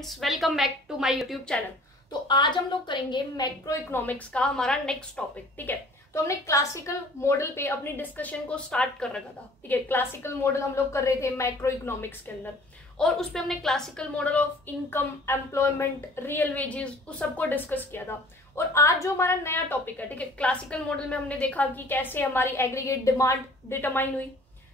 Friends, welcome back to my YouTube channel. तो आज हम लोग करेंगे मैक्रो इकोनॉमिक्स का हमारा नेक्स्ट टॉपिक। ठीक है, तो हमने क्लासिकल मॉडल पे अपनी डिस्कशन को स्टार्ट कर रखा था। ठीक है, क्लासिकल मॉडल हम लोग कर रहे थे मैक्रो इकोनॉमिक्स के अंदर, और उस पे हमने classical model of income, employment, real wages उस सबको डिस्कस किया था। और आज जो हमारा नया टॉपिक है, ठीक है, क्लासिकल मॉडल में हमने देखा कि कैसे हमारी एग्रीगेट डिमांड डिटरमाइन हुई,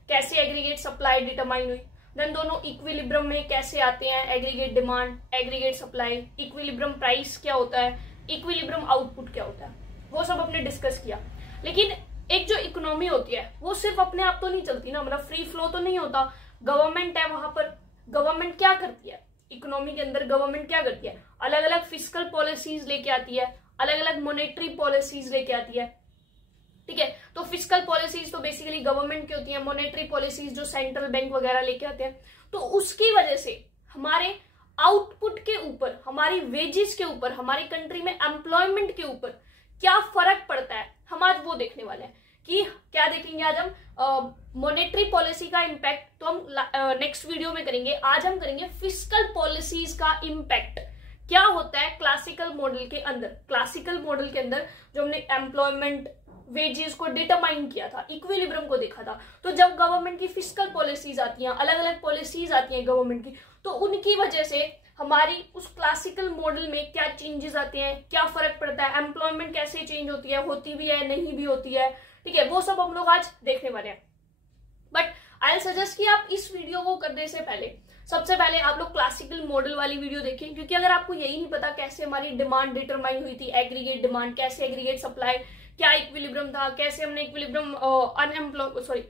कैसे एग्रीगेट सप्लाई डिटरमाइन हुई, देन दोनों इक्विलिब्रियम में कैसे आते हैं, aggregate demand, aggregate supply, equilibrium price क्या होता है, इक्विलिब्रियम आउटपुट क्या होता है, वो सब हमने डिस्कस किया। लेकिन एक जो इकोनॉमी होती है वो सिर्फ अपने आप तो नहीं चलती ना, मतलब फ्री फ्लो तो नहीं होता। गवर्नमेंट है, वहां पर गवर्नमेंट क्या करती है, इकोनॉमी के अंदर गवर्नमेंट क्या करती है, अलग अलग फिस्कल पॉलिसीज लेके आती है, अलग अलग मॉनेटरी पॉलिसीज लेके आती है। ठीक है, तो फिस्कल पॉलिसीज तो बेसिकली गवर्नमेंट की होती है, मॉनेटरी पॉलिसीज जो सेंट्रल बैंक वगैरह लेके आते हैं। तो उसकी वजह से हमारे आउटपुट के ऊपर, हमारी वेजेस के ऊपर, हमारी कंट्री में एम्प्लॉयमेंट के ऊपर क्या फर्क पड़ता है, हम आज वो देखने वाले हैं। कि क्या देखेंगे आज हम, मॉनेटरी पॉलिसी का इम्पैक्ट तो हम नेक्स्ट वीडियो में करेंगे। आज हम करेंगे फिस्कल पॉलिसीज का इम्पैक्ट क्या होता है क्लासिकल मॉडल के अंदर। क्लासिकल मॉडल के अंदर जो हमने एम्प्लॉयमेंट, वेजेस को डिटरमाइन किया था, इक्विलिब्रियम को देखा था, तो जब गवर्नमेंट की फिस्कल पॉलिसीज आती हैं, अलग अलग पॉलिसीज आती हैं गवर्नमेंट की, तो उनकी वजह से हमारी उस क्लासिकल मॉडल में क्या चेंजेस आते हैं, क्या फर्क पड़ता है, एम्प्लॉयमेंट कैसे चेंज होती है, होती भी है, नहीं भी होती है। ठीक है, वो सब हम लोग आज देखने वाले हैं। बट आई सजेस्ट कि आप इस वीडियो को करने से पहले सबसे पहले आप लोग क्लासिकल मॉडल वाली वीडियो देखें, क्योंकि अगर आपको यही नहीं पता कैसे हमारी डिमांड डिटरमाइन हुई थी, एग्रीगेट डिमांड, कैसे एग्रीगेट सप्लाई, क्या इक्विलिब्रियम था, कैसे हमने इक्विलिब्रियम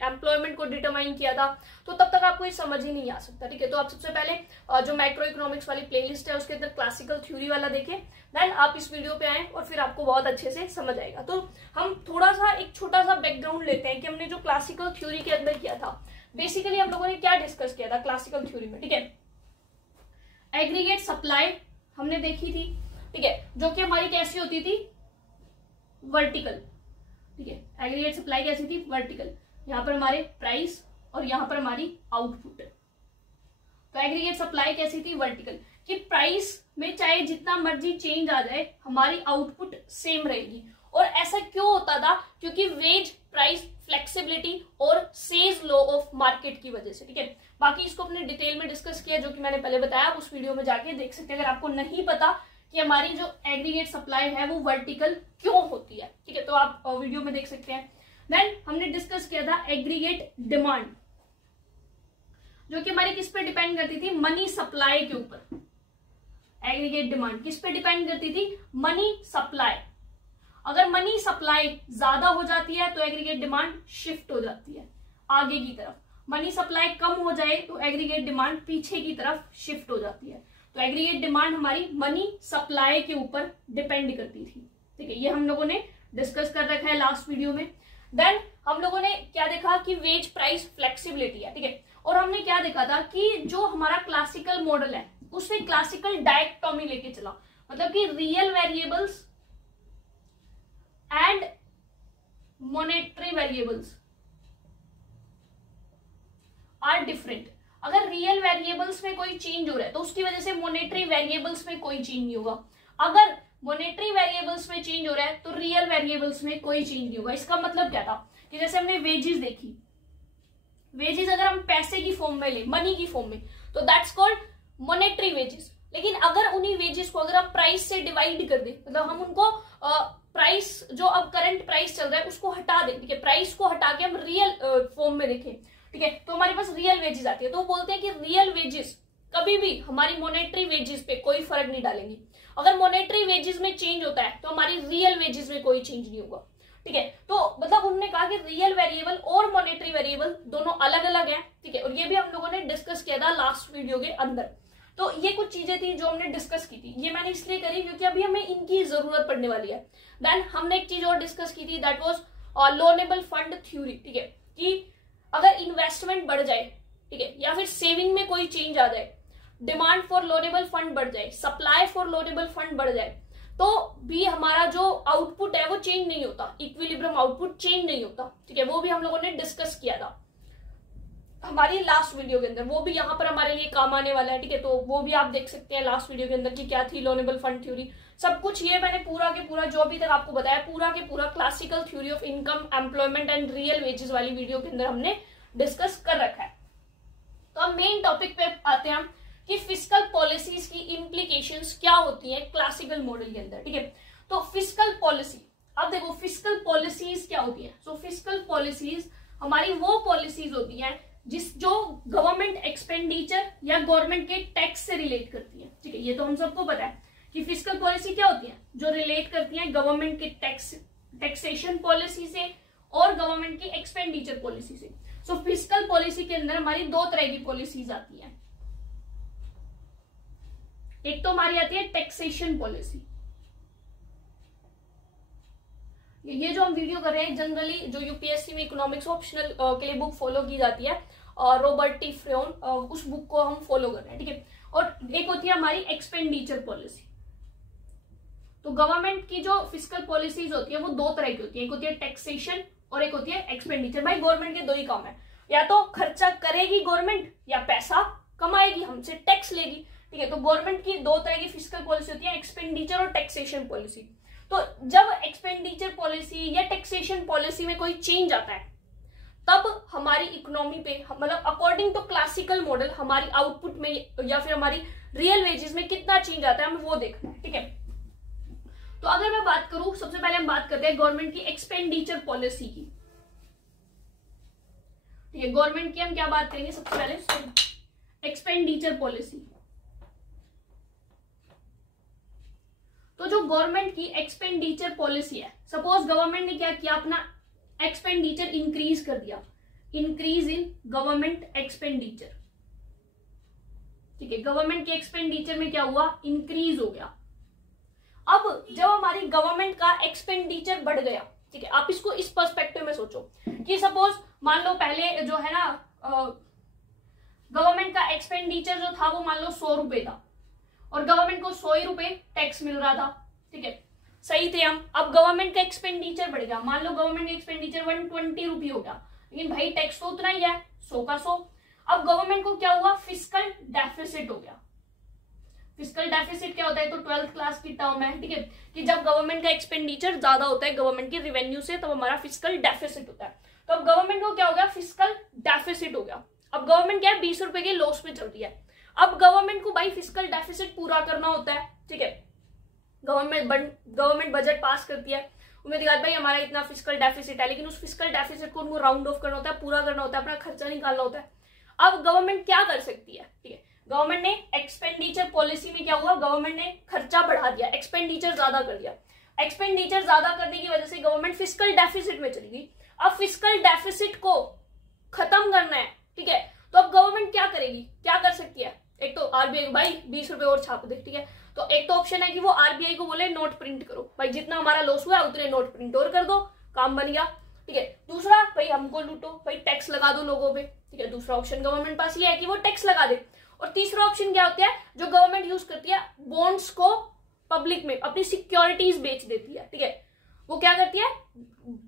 एम्प्लॉयमेंट को डिटरमाइन किया था, तो तब तक आपको ये समझ ही नहीं आ सकता। ठीक है, तो आप सबसे पहले जो मैक्रो इकोनॉमिक्स वाली प्लेलिस्ट है उसके अंदर क्लासिकल थ्योरी वाला देखें, देन आप इस वीडियो पे आए और फिर आपको बहुत अच्छे से समझ आएगा। तो हम थोड़ा सा एक छोटा सा बैकग्राउंड लेते हैं कि हमने जो क्लासिकल थ्योरी के अंदर किया था, बेसिकली हम लोगों ने क्या डिस्कस किया था क्लासिकल थ्योरी में। ठीक है, एग्रीगेट सप्लाई हमने देखी थी, ठीक है, जो कि हमारी कैसी होती थी, वर्टिकल। ठीक है, एग्रीगेट सप्लाई कैसी थी, वर्टिकल। यहां पर हमारे प्राइस और यहां पर हमारी आउटपुट। तो एग्रीगेट सप्लाई कैसी थी, वर्टिकल, कि प्राइस में चाहे जितना मर्जी चेंज आ जाए हमारी आउटपुट सेम रहेगी। और ऐसा क्यों होता था, क्योंकि वेज प्राइस फ्लेक्सिबिलिटी और सेज लॉ ऑफ मार्केट की वजह से। ठीक है, बाकी इसको अपने डिटेल में डिस्कस किया जो कि मैंने पहले बताया, उस वीडियो में जाके देख सकते हैं अगर आपको नहीं पता कि हमारी जो एग्रीगेट सप्लाई है वो वर्टिकल क्यों होती है। ठीक है, तो आप वीडियो में देख सकते हैं। देन हमने डिस्कस किया था एग्रीगेट डिमांड, जो कि हमारी किस पे डिपेंड करती थी, मनी सप्लाई के ऊपर। एग्रीगेट डिमांड किस पे डिपेंड करती थी, मनी सप्लाई। अगर मनी सप्लाई ज्यादा हो जाती है तो एग्रीगेट डिमांड शिफ्ट हो जाती है आगे की तरफ, मनी सप्लाई कम हो जाए तो एग्रीगेट डिमांड पीछे की तरफ शिफ्ट हो जाती है। तो एग्रीगेट डिमांड हमारी मनी सप्लाई के ऊपर डिपेंड करती थी। ठीक है, ये हम लोगों ने डिस्कस कर रखा है लास्ट वीडियो में। देन हम लोगों ने क्या देखा कि वेज प्राइस फ्लेक्सिबिलिटी है। ठीक है, और हमने क्या देखा था कि जो हमारा क्लासिकल मॉडल है उससे क्लासिकल डायकोटॉमी लेके चला, मतलब कि real variables and monetary variables are different. अगर रियल वेरिएबल्स में कोई चेंज हो रहा है तो उसकी वजह से मॉनेटरी वेरिएबल्स में कोई चेंज नहीं होगा। अगर मॉनेटरी वेरिएबल्स में चेंज हो रहा है तो रियल वेरिएबल्स में कोई चेंज नहीं होगा। इसका मतलब क्या था कि जैसे हमने वेजेस देखी, वेजेस अगर हम पैसे की फॉर्म में ले, मनी की फॉर्म में, तो दैट्स कॉल्ड मॉनेटरी वेजेस। लेकिन अगर उन्हीं वेजेस को अगर आप प्राइस से डिवाइड कर दे, मतलब हम उनको प्राइस जो अब करंट प्राइस चल रहा है उसको हटा दें, ठीक है, प्राइस को हटा के हम रियल फॉर्म में देखें, ठीक है, तो हमारे पास रियल वेजेस आती है। तो वो बोलते हैं कि रियल वेजेस कभी भी हमारी मॉनेटरी वेजेस पे कोई फर्क नहीं डालेंगी। अगर मॉनेटरी वेजेस में चेंज होता है तो हमारी रियल वेजेस में कोई चेंज नहीं होगा। ठीक है, तो मतलब उन्होंने कहा कि रियल वेरिएबल और मॉनेटरी वेरिएबल दोनों अलग अलग हैं। ठीक है, और ये भी हम लोगों ने डिस्कस किया था लास्ट वीडियो के अंदर। तो ये कुछ चीजें थी जो हमने डिस्कस की थी, ये मैंने इसलिए करी क्योंकि अभी हमें इनकी जरूरत पड़ने वाली है। देन हमने एक चीज और डिस्कस की थी, that was loanable fund theory. ठीक है, कि अगर इन्वेस्टमेंट बढ़ जाए, ठीक है, या फिर सेविंग में कोई चेंज आ जाए, डिमांड फॉर लोनेबल फंड बढ़ जाए, सप्लाई फॉर लोनेबल फंड बढ़ जाए, तो भी हमारा जो आउटपुट है वो चेंज नहीं होता, इक्विलिब्रियम आउटपुट चेंज नहीं होता। ठीक है, वो भी हम लोगों ने डिस्कस किया था। हमारी लास्ट वीडियो के अंदर, वो भी यहाँ पर हमारे लिए काम आने वाला है, ठीक है। तो वो भी आप देख सकते हैं लास्ट वीडियो के अंदर कि क्या थी लोनेबल फंड थ्योरी, सब कुछ ये मैंने पूरा के पूरा जो अभी तक आपको बताया पूरा के पूरा classical theory of income, employment and real wages वाली वीडियो के अंदर हमने डिस्कस कर रखा है। तो अब मेन टॉपिक पे आते हैं हम कि फिस्कल पॉलिसीज की इम्प्लीकेशंस क्या होती हैं क्लासिकल मॉडल के अंदर, ठीक है। तो फिस्कल पॉलिसी, अब देखो फिस्कल पॉलिसीज क्या होती है। सो फिस्कल पॉलिसीज हमारी वो पॉलिसीज होती हैं जो गवर्नमेंट एक्सपेंडिचर या गवर्नमेंट के टैक्स से रिलेट करती है, ठीक है। ये तो हम सबको पता है कि फिस्कल पॉलिसी क्या होती है, जो रिलेट करती है गवर्नमेंट के टैक्सेशन पॉलिसी से और गवर्नमेंट की एक्सपेंडिचर पॉलिसी से। सो फिस्कल पॉलिसी के अंदर हमारी दो तरह की पॉलिसीज आती है। एक तो हमारी आती है टैक्सेशन पॉलिसी, ये जो हम वीडियो कर रहे हैं जनरली जो यूपीएससी में इकोनॉमिक्स ऑप्शनल के लिए बुक फॉलो की जाती है रॉबर्ट टी फ्रेन, उस बुक को हम फॉलो कर रहे हैं, ठीक है। और एक होती है हमारी एक्सपेंडिचर पॉलिसी। तो गवर्नमेंट की जो फिस्कल पॉलिसीज होती है वो दो तरह की होती है, एक होती है टैक्सेशन और एक होती है एक्सपेंडिचर। भाई गवर्नमेंट के दो ही काम है, या तो खर्चा करेगी गवर्नमेंट या पैसा कमाएगी, हमसे टैक्स लेगी, ठीक है। तो गवर्नमेंट की दो तरह की फिस्कल पॉलिसी होती है, एक्सपेंडिचर और टैक्सेशन पॉलिसी। तो जब एक्सपेंडिचर पॉलिसी या टैक्सेशन पॉलिसी में कोई चेंज आता है तब हमारी इकोनॉमी पे मतलब अकॉर्डिंग टू क्लासिकल मॉडल हमारी आउटपुट में या फिर हमारी रियल वेजेस में कितना चेंज आता है हमें वो देखना है, ठीक है। तो अगर मैं बात करूं, सबसे पहले हम बात करते हैं गवर्नमेंट की एक्सपेंडिचर पॉलिसी की, ठीक है। गवर्नमेंट की हम क्या बात करेंगे सबसे पहले, एक्सपेंडिचर पॉलिसी। तो जो गवर्नमेंट की एक्सपेंडिचर पॉलिसी है, सपोज गवर्नमेंट ने क्या किया, अपना एक्सपेंडिचर इंक्रीज कर दिया, इंक्रीज इन गवर्नमेंट एक्सपेंडिचर, ठीक है। गवर्नमेंट के एक्सपेंडिचर में क्या हुआ, इंक्रीज हो गया। अब जब हमारी गवर्नमेंट का एक्सपेंडिचर बढ़ गया, ठीक है, आप इसको इस पर्सपेक्टिव में सोचो कि सपोज मान लो पहले जो है ना गवर्नमेंट का एक्सपेंडिचर जो था वो मान लो 100 रुपए था और गवर्नमेंट को 100 ही रुपए टैक्स मिल रहा था, ठीक है, सही थे हम। अब गवर्नमेंट का एक्सपेंडिचर बढ़ गया, मान लो गवर्नमेंट का एक्सपेंडिचर 120 रुपये हो गया, लेकिन भाई टैक्स तो उतना ही है 100 का 100। अब गवर्नमेंट को क्या हुआ, फिस्कल डेफिसिट हो गया। फिस्कल डेफिसिट क्या होता है, तो 12th क्लास की टर्म है, ठीक है, कि जब गवर्नमेंट का एक्सपेंडिचर ज्यादा होता है गवर्नमेंट की रेवेन्यू से तब हमारा फिस्कल डेफिसिट होता है। तो अब गवर्नमेंट को क्या हो गया, फिस्कल डेफिसिट हो गया। अब गवर्नमेंट क्या है, 20 रुपए के लॉस में चल रही है। अब गवर्नमेंट को भाई फिस्कल डेफिसिट पूरा करना होता है, ठीक है। गवर्नमेंट बजट पास करती है, उन्हें दिखाते भाई हमारा इतना फिस्कल डेफिसिट है, लेकिन उस फिस्कल डेफिसिट को उनको राउंड ऑफ करना होता है, पूरा करना होता है, अपना खर्चा निकालना होता है। अब गवर्नमेंट क्या कर सकती है, ठीक है, गवर्नमेंट ने एक्सपेंडिचर पॉलिसी में क्या हुआ, गवर्नमेंट ने खर्चा बढ़ा दिया, एक्सपेंडिचर ज्यादा कर दिया। एक्सपेंडिचर ज्यादा करने की वजह से गवर्नमेंट फिस्कल डेफिसिट में चली गई। अब फिस्कल डेफिसिट को खत्म करना है, ठीक है, तो अब गवर्नमेंट क्या करेगी, क्या कर सकती है, एक तो आरबीआई भाई 20 रुपए और छाप दे, ठीक है। तो एक तो ऑप्शन है कि वो आरबीआई को बोले नोट प्रिंट करो, भाई जितना हमारा लॉस हुआ है उतने नोट प्रिंट और कर दो, काम बन गया, ठीक है। दूसरा भाई हमको लूटो, भाई टैक्स लगा दो लोगों पे, ठीक है। दूसरा ऑप्शन गवर्नमेंट पास ये है कि वो टैक्स लगा दे। और तीसरा ऑप्शन क्या होता है, जो गवर्नमेंट यूज करती है, बॉन्ड्स को पब्लिक में अपनी सिक्योरिटीज बेच देती है, ठीक है। वो क्या करती है,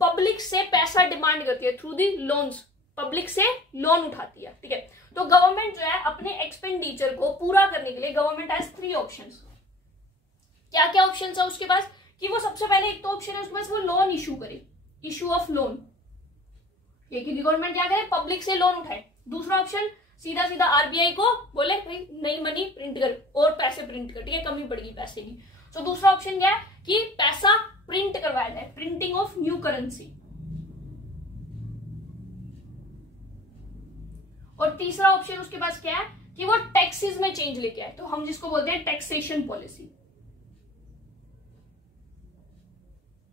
पब्लिक से पैसा डिमांड करती है थ्रू दी लोन्स, पब्लिक से लोन उठाती है, ठीक है। तो गवर्नमेंट जो है अपने एक्सपेंडिचर को पूरा करने के लिए गवर्नमेंट हैज 3 ऑप्शंस। क्या क्या ऑप्शंस है उसके पास, कि वो सबसे पहले एक तो ऑप्शन है उसके पास वो लोन इशू करे, इशू ऑफ लोन, ये कि गवर्नमेंट क्या करे, पब्लिक से लोन उठाए। दूसरा ऑप्शन सीधा सीधा आरबीआई को बोले भाई नई मनी प्रिंट कर और पैसे प्रिंट कर, ठीक है, कमी पड़ेगी पैसे की। तो दूसरा ऑप्शन क्या है कि पैसा प्रिंट करवाया जाए, प्रिंटिंग ऑफ न्यू करेंसी। और तीसरा ऑप्शन उसके पास क्या है कि वो टैक्सेस में चेंज लेके आए, तो हम जिसको बोलते हैं टैक्सेशन पॉलिसी,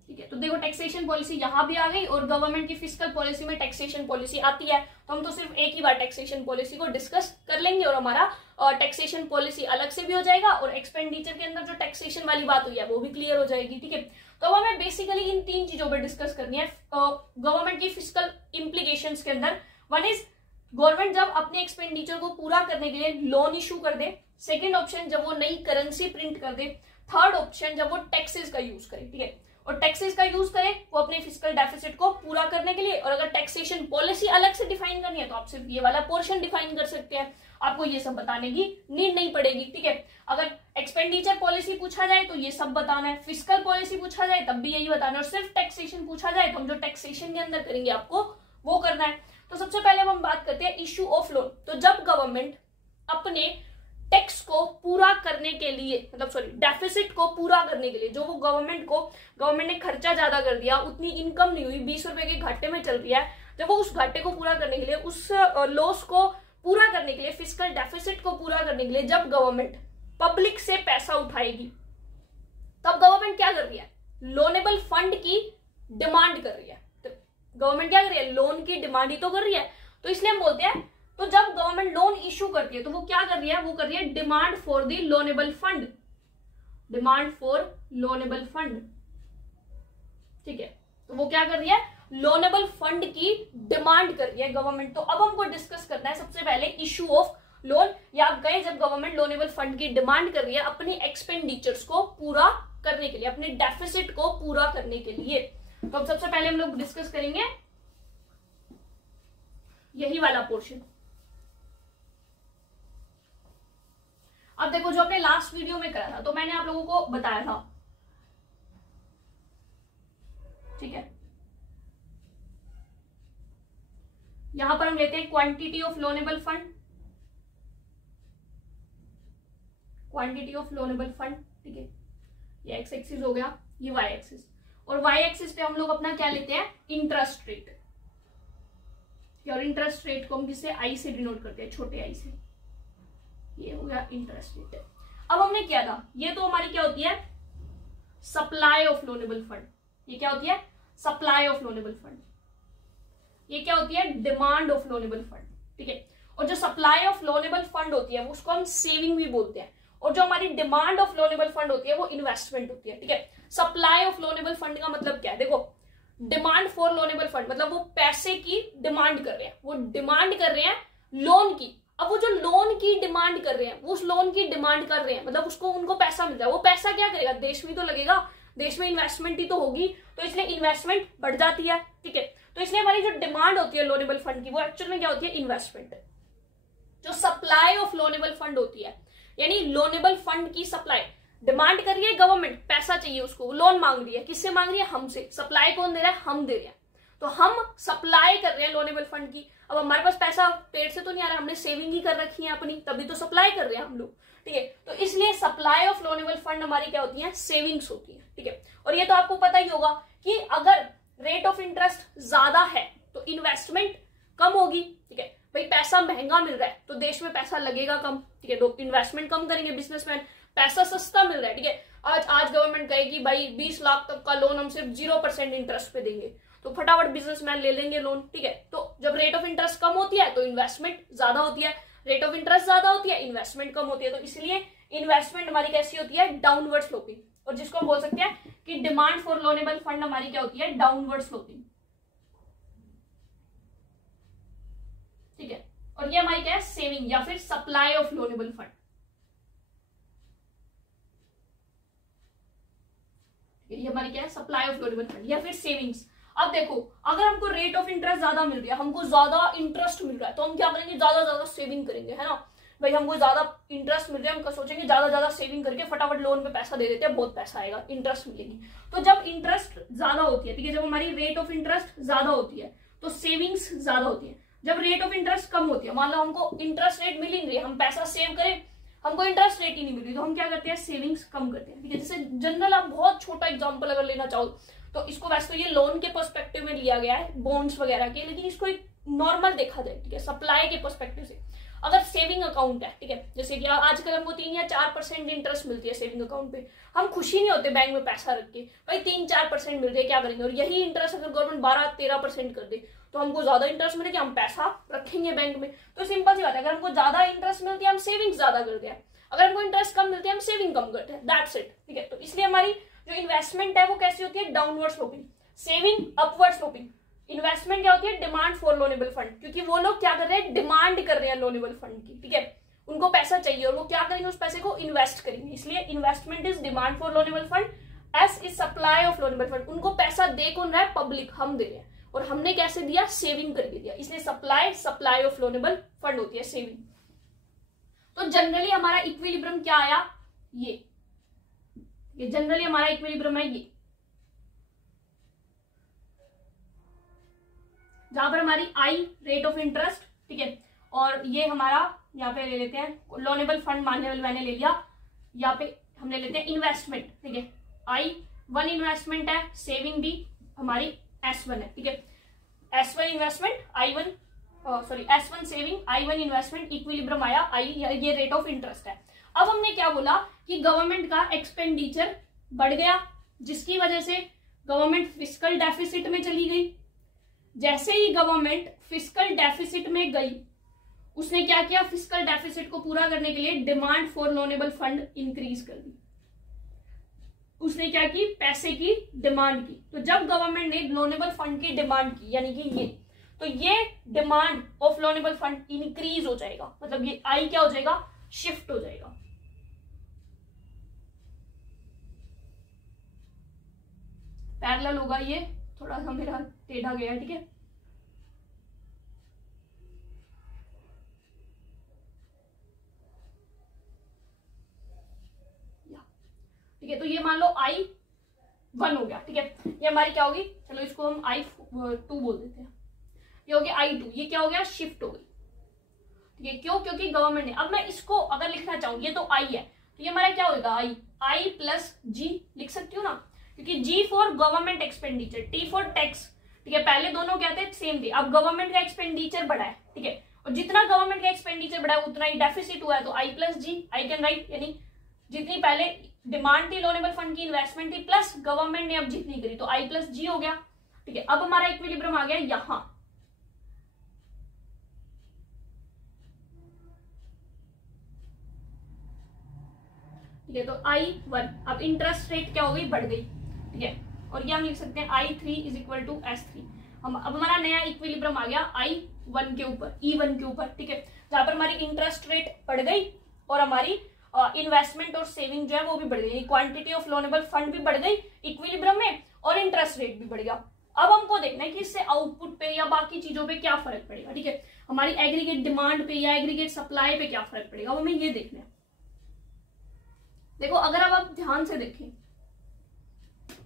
ठीक है। तो देखो टैक्सेशन पॉलिसी यहां भी आ गई और गवर्नमेंट की फिस्कल पॉलिसी में टैक्सेशन पॉलिसी आती है, तो हम तो सिर्फ एक ही बार टैक्सेशन पॉलिसी को डिस्कस कर लेंगे और हमारा टैक्सेशन पॉलिसी अलग से भी हो जाएगा और एक्सपेंडिचर के अंदर जो टैक्सेशन वाली बात हुई है वो भी क्लियर हो जाएगी, ठीक है। तो अब हमें बेसिकली इन 3 चीजों पर डिस्कस करनी है गवर्नमेंट की फिस्कल इम्प्लीकेशंस के अंदर। वन इज गवर्नमेंट जब अपने एक्सपेंडिचर को पूरा करने के लिए लोन इशू कर दे, सेकेंड ऑप्शन जब वो नई करेंसी प्रिंट कर दे, थर्ड ऑप्शन जब वो टैक्सेस का यूज करे, ठीक है। और टैक्सेस का यूज करें वो अपने फिस्कल डेफिसिट को पूरा करने के लिए। और अगर टैक्सेशन पॉलिसी अलग से डिफाइन करनी है तो आप सिर्फ ये वाला पोर्शन डिफाइन कर सकते हैं, आपको ये सब बताने की नीड नहीं पड़ेगी, ठीक है। अगर एक्सपेंडिचर पॉलिसी पूछा जाए तो ये सब बताना है, फिस्कल पॉलिसी पूछा जाए तब भी यही बताना है, और सिर्फ टैक्सेशन पूछा जाए तो हम जो टैक्सेशन के अंदर करेंगे आपको वो करना है। तो सबसे पहले हम बात करते हैं इश्यू ऑफ लोन। तो जब गवर्नमेंट अपने टैक्स को पूरा करने के लिए, मतलब सॉरी डेफिसिट को पूरा करने के लिए, जो वो गवर्नमेंट ने खर्चा ज्यादा कर दिया, उतनी इनकम नहीं हुई, 20 रुपए के घाटे में चल रही है, जब वो उस घाटे को पूरा करने के लिए, उस लॉस को पूरा करने के लिए, फिस्कल डेफिसिट को पूरा करने के लिए जब गवर्नमेंट पब्लिक से पैसा उठाएगी तब गवर्नमेंट क्या कर रही है, लोनेबल फंड की डिमांड कर रही है। तो गवर्नमेंट क्या कर रही है, लोन की डिमांड ही तो कर रही है। तो इसलिए हम बोलते हैं, तो जब गवर्नमेंट लोन इशू करती है तो वो क्या कर रही है, वो कर रही है demand for the loanable fund, demand for loanable fund, ठीक है। तो वो क्या कर रही है, लोनेबल फंड की डिमांड कर रही है गवर्नमेंट। तो अब हमको डिस्कस करना है सबसे पहले इशू ऑफ लोन, या आप कहें जब गवर्नमेंट लोनेबल फंड की डिमांड कर रही है अपनी एक्सपेंडिचर्स को पूरा करने के लिए, अपने डेफिसिट को पूरा करने के लिए। तो अब सबसे पहले हम लोग डिस्कस करेंगे यही वाला पोर्शन। अब देखो, जो आपने लास्ट वीडियो में करा था तो मैंने आप लोगों को बताया था, ठीक है। यहां पर हम लेते हैं quantity of loanable fund, quantity of loanable fund, ठीक है। ये एक्स एक्सिस हो गया, ये वाई एक्सिस, और वाई एक्सिस पे हम लोग अपना क्या लेते हैं, इंटरेस्ट रेट। और इंटरेस्ट रेट को हम किससे, आई से डिनोट करते हैं, छोटे आई से। ये हो गया इंटरेस्ट रेट। अब हमने क्या था, ये तो हमारी क्या होती है, सप्लाई ऑफ लोनेबल फंड। ये क्या होती है, सप्लाई ऑफ लोनेबल फंड। ये क्या होती है, डिमांड ऑफ लोनेबल फंड, ठीक है। और जो सप्लाई ऑफ लोनेबल फंड होती है उसको हम सेविंग भी बोलते हैं, और जो हमारी डिमांड ऑफ लोनेबल फंड होती है वो इन्वेस्टमेंट होती है, ठीक है। सप्लाई ऑफ लोनेबल फंड का मतलब क्या है, देखो, डिमांड फॉर लोनेबल फंड मतलब वो पैसे की डिमांड कर रहे हैं, वो डिमांड कर रहे हैं लोन की। अब वो जो लोन की डिमांड कर रहे हैं, वो उस लोन की डिमांड कर रहे हैं, मतलब उसको उनको पैसा मिल रहा है, वो पैसा क्या करेगा, देश में तो लगेगा, देश में इन्वेस्टमेंट ही तो होगी, तो इसलिए इन्वेस्टमेंट बढ़ जाती है, ठीक है। तो इसलिए हमारी जो डिमांड होती है लोनेबल फंड की वो एक्चुअल में क्या होती है, इन्वेस्टमेंट। जो सप्लाई ऑफ लोनेबल फंड होती है, यानी लोनेबल फंड की सप्लाई, डिमांड कर रही है गवर्नमेंट, पैसा चाहिए उसको, लोन मांग रही है, किससे मांग रही है, हमसे। सप्लाई कौन दे रहा है, हम दे रहे हैं। तो हम सप्लाई कर रहे हैं लोनेबल फंड की। अब हमारे पास पैसा पेड़ से तो नहीं आ रहा, हमने सेविंग ही कर रखी है अपनी, तभी तो सप्लाई कर रहे हैं हम लोग, ठीक है। तो इसलिए सप्लाई ऑफ लोनेबल फंड हमारी क्या होती है, सेविंग्स होती है, ठीक है। और ये तो आपको पता ही होगा कि अगर रेट ऑफ इंटरेस्ट ज्यादा है तो इन्वेस्टमेंट कम होगी, ठीक है। भाई पैसा महंगा मिल रहा है तो देश में पैसा लगेगा कम, ठीक है, तो इन्वेस्टमेंट कम करेंगे बिजनेसमैन। पैसा सस्ता मिल रहा है, ठीक है, आज गवर्नमेंट कहेगी भाई 20 लाख तक का लोन हम सिर्फ 0% इंटरेस्ट पे देंगे, तो फटाफट बिजनेसमैन ले लेंगे लोन, ठीक है। तो जब रेट ऑफ इंटरेस्ट कम होती है तो इन्वेस्टमेंट ज्यादा होती है, रेट ऑफ इंटरेस्ट ज्यादा होती है, इन्वेस्टमेंट कम होती है। तो इसलिए इन्वेस्टमेंट हमारी कैसी होती है, डाउनवर्ड स्लोपिंग। और जिसको हम बोल सकते हैं कि डिमांड फॉर लोनेबल फंड हमारी क्या होती है, डाउनवर्ड स्लोपिंग, ठीक है। और ये हमारी क्या है, सेविंग या फिर सप्लाई ऑफ लोनेबल फंड। ये हमारी क्या है, सप्लाई ऑफ लोनेबल फंड या फिर सेविंग्स। अब देखो, अगर हमको रेट ऑफ इंटरेस्ट ज्यादा मिल रहा है, हमको ज्यादा इंटरेस्ट मिल रहा है, तो हम क्या करेंगे, ज्यादा सेविंग करेंगे, है ना भाई। हमको ज्यादा इंटरेस्ट मिल रहा है, हम सोचेंगे ज्यादा सेविंग करके फटाफट लोन पे पैसा दे देते हैं, बहुत पैसा आएगा, इंटरेस्ट मिलेगी। तो जब इंटरेस्ट ज्यादा होती है, ठीक है, जब हमारी रेट ऑफ इंटरेस्ट ज्यादा होती है तो सेविंग्स ज्यादा होती है। जब रेट ऑफ इंटरेस्ट कम होती है, मान लो हमको इंटरेस्ट रेट मिल ही नहीं रही, हम पैसा सेव करें, हमको इंटरेस्ट रेट ही नहीं मिल रही, तो हम क्या करते हैं, सेविंग्स कम करते हैं, ठीक है। जैसे जनरल, आप बहुत छोटा एग्जांपल अगर लेना चाहो तो इसको, वैसे तो ये लोन के पर्सपेक्टिव में लिया गया है, बॉन्ड्स वगैरह के, लेकिन इसको एक नॉर्मल देखा जाए, ठीक है, सप्लाई के पर्सपेक्टिव से। अगर सेविंग अकाउंट है, ठीक है, जैसे कि आजकल हमको 3 या 4% इंटरेस्ट मिलती है सेविंग अकाउंट पे, हम खुशी नहीं होते बैंक में पैसा रख के, भाई 3-4% मिल रही है, क्या करेंगे। और यही इंटरेस्ट अगर गवर्नमेंट 12-13% कर दे तो हमको ज्यादा इंटरेस्ट मिलेगा, हम पैसा रखेंगे बैंक में। तो सिंपल सी बात है, अगर हमको ज्यादा इंटरेस्ट मिलती है हम सेविंग्स ज्यादा करते हैं, अगर हमको इंटरेस्ट कम मिलती है हम सेविंग कम करते हैं, दैट्स इट, ठीक है। तो इसलिए हमारी जो इन्वेस्टमेंट है वो कैसी होती है, downward sloping, saving upward sloping. Investment क्या होती है, डिमांड फॉर लोनेबल फंड, क्योंकि वो लोग क्या कर रहे हैं, डिमांड कर रहे हैं लोनेबल फंड की, ठीक है, उनको पैसा चाहिए और वो क्या करेंगे, उस पैसे को इन्वेस्ट करेंगे, इसलिए investment is demand for loanable fund S is supply of loanable fund. उनको पैसा दे कौन रहा है? पब्लिक, हम दे रहे हैं। और हमने कैसे दिया? सेविंग करके दिया, इसलिए सप्लाई ऑफ लोनेबल फंड होती है सेविंग। तो जनरली हमारा इक्विलिब्रियम क्या आया? ये जनरली हमारा इक्विलिब्रियम है ये, जहां पर हमारी आई रेट ऑफ इंटरेस्ट, ठीक है, और ये हमारा यहाँ पे ले लेते हैं लोनेबल फंड, मानने वाले मैंने ले लिया, यहाँ पे हमने लेते हैं इन्वेस्टमेंट, ठीक है, आई वन इन्वेस्टमेंट है, सेविंग डी हमारी S1 है, ठीक है, S1 investment I1 S1 saving I1 investment, equilibrium आया आई, ये रेट ऑफ इंटरेस्ट है। अब हमने क्या बोला कि गवर्नमेंट का एक्सपेंडिचर बढ़ गया, जिसकी वजह से गवर्नमेंट फिस्कल डेफिसिट में चली गई। जैसे ही गवर्नमेंट फिस्कल डेफिसिट में गई, उसने क्या किया? फिस्कल डेफिसिट को पूरा करने के लिए demand for loanable fund increase कर दी। उसने क्या की? पैसे की डिमांड की। तो जब गवर्नमेंट ने लोनेबल फंड की डिमांड की, यानी कि ये, तो ये demand of loanable fund increase हो जाएगा, मतलब ये आई क्या हो जाएगा? शिफ्ट हो जाएगा। पैरेलल होगा ये, थोड़ा सा मेरा टेढ़ा गया, ठीक है। ठीक है, तो ये मान लो I1 हो गया, ठीक है, ये हमारी क्या होगी? चलो इसको हम I2 बोल देते हैं, ये हो गया I2, ये क्या हो गया? शिफ्ट हो गई, ठीक है। क्यों? क्योंकि गवर्नमेंट ने, अब मैं इसको अगर लिखना चाहूँ, ये तो I है, तो ये हमारा क्या होगा? I प्लस G लिख सकती हूँ ना, क्योंकि G for government expenditure, T for tax, ठीक है। पहले दोनों क्या थे? सेम थे। अब गवर्नमेंट का एक्सपेंडिचर बढ़ा है, ठीक है, और जितना गवर्नमेंट का एक्सपेंडिचर बढ़ा है उतना ही डेफिसिट हुआ है, तो I plus G I can write, यानी जितनी पहले डिमांड थी लोनेबल फंड की, इन्वेस्टमेंट थी, प्लस गवर्नमेंट ने अब जितनी करी, तो I प्लस G हो गया, ठीक है। अब हमारा इक्विलिब्रियम आ गया यहां, ठीक है, तो I1, अब इंटरेस्ट रेट क्या हो गई? बढ़ गई, ठीक है, और ये हम लिख सकते हैं I3 is equal to S3। हम अब हमारा नया इक्विलिब्रियम आ गया I1 के ऊपर, E1 के ऊपर, ठीक है, जहां पर हमारी इंटरेस्ट रेट बढ़ गई और हमारी इन्वेस्टमेंट और सेविंग जो है वो भी बढ़ गई, क्वांटिटी ऑफ लोनेबल फंड भी बढ़ गई इक्विलिब्रियम में, और इंटरेस्ट रेट भी बढ़ गया। अब हमको देखना है कि इससे आउटपुट पे या बाकी चीजों पे क्या फर्क पड़ेगा, ठीक है, हमारी एग्रीगेट डिमांड पे या एग्रीगेट सप्लाई पे क्या फर्क पड़ेगा, वो हमें ये देखना है। देखो, अगर अब आप ध्यान से देखें,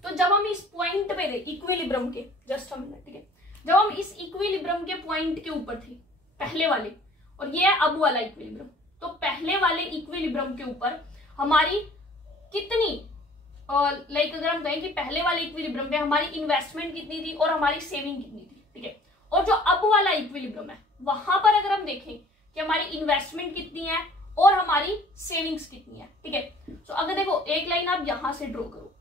तो जब हम इस पॉइंट पे थे इक्विलिब्रियम के, जस्ट हम, ठीक है, जब हम इस इक्विलिब्रियम के पॉइंट के ऊपर थे पहले वाले, और ये है अब वाला इक्विलिब्रियम, तो पहले वाले इक्विलिब्रियम के ऊपर हमारी कितनी, लाइक अगर हम कहें कि पहले वाले इक्विलिब्रियम पे हमारी इन्वेस्टमेंट कितनी थी और हमारी सेविंग कितनी थी, ठीक है, और जो अब वाला इक्विलिब्रियम है वहां पर अगर हम देखें कि हमारी इन्वेस्टमेंट कितनी है और हमारी सेविंग्स कितनी है, ठीक है। तो अगर देखो, एक लाइन आप यहां से ड्रॉ करो,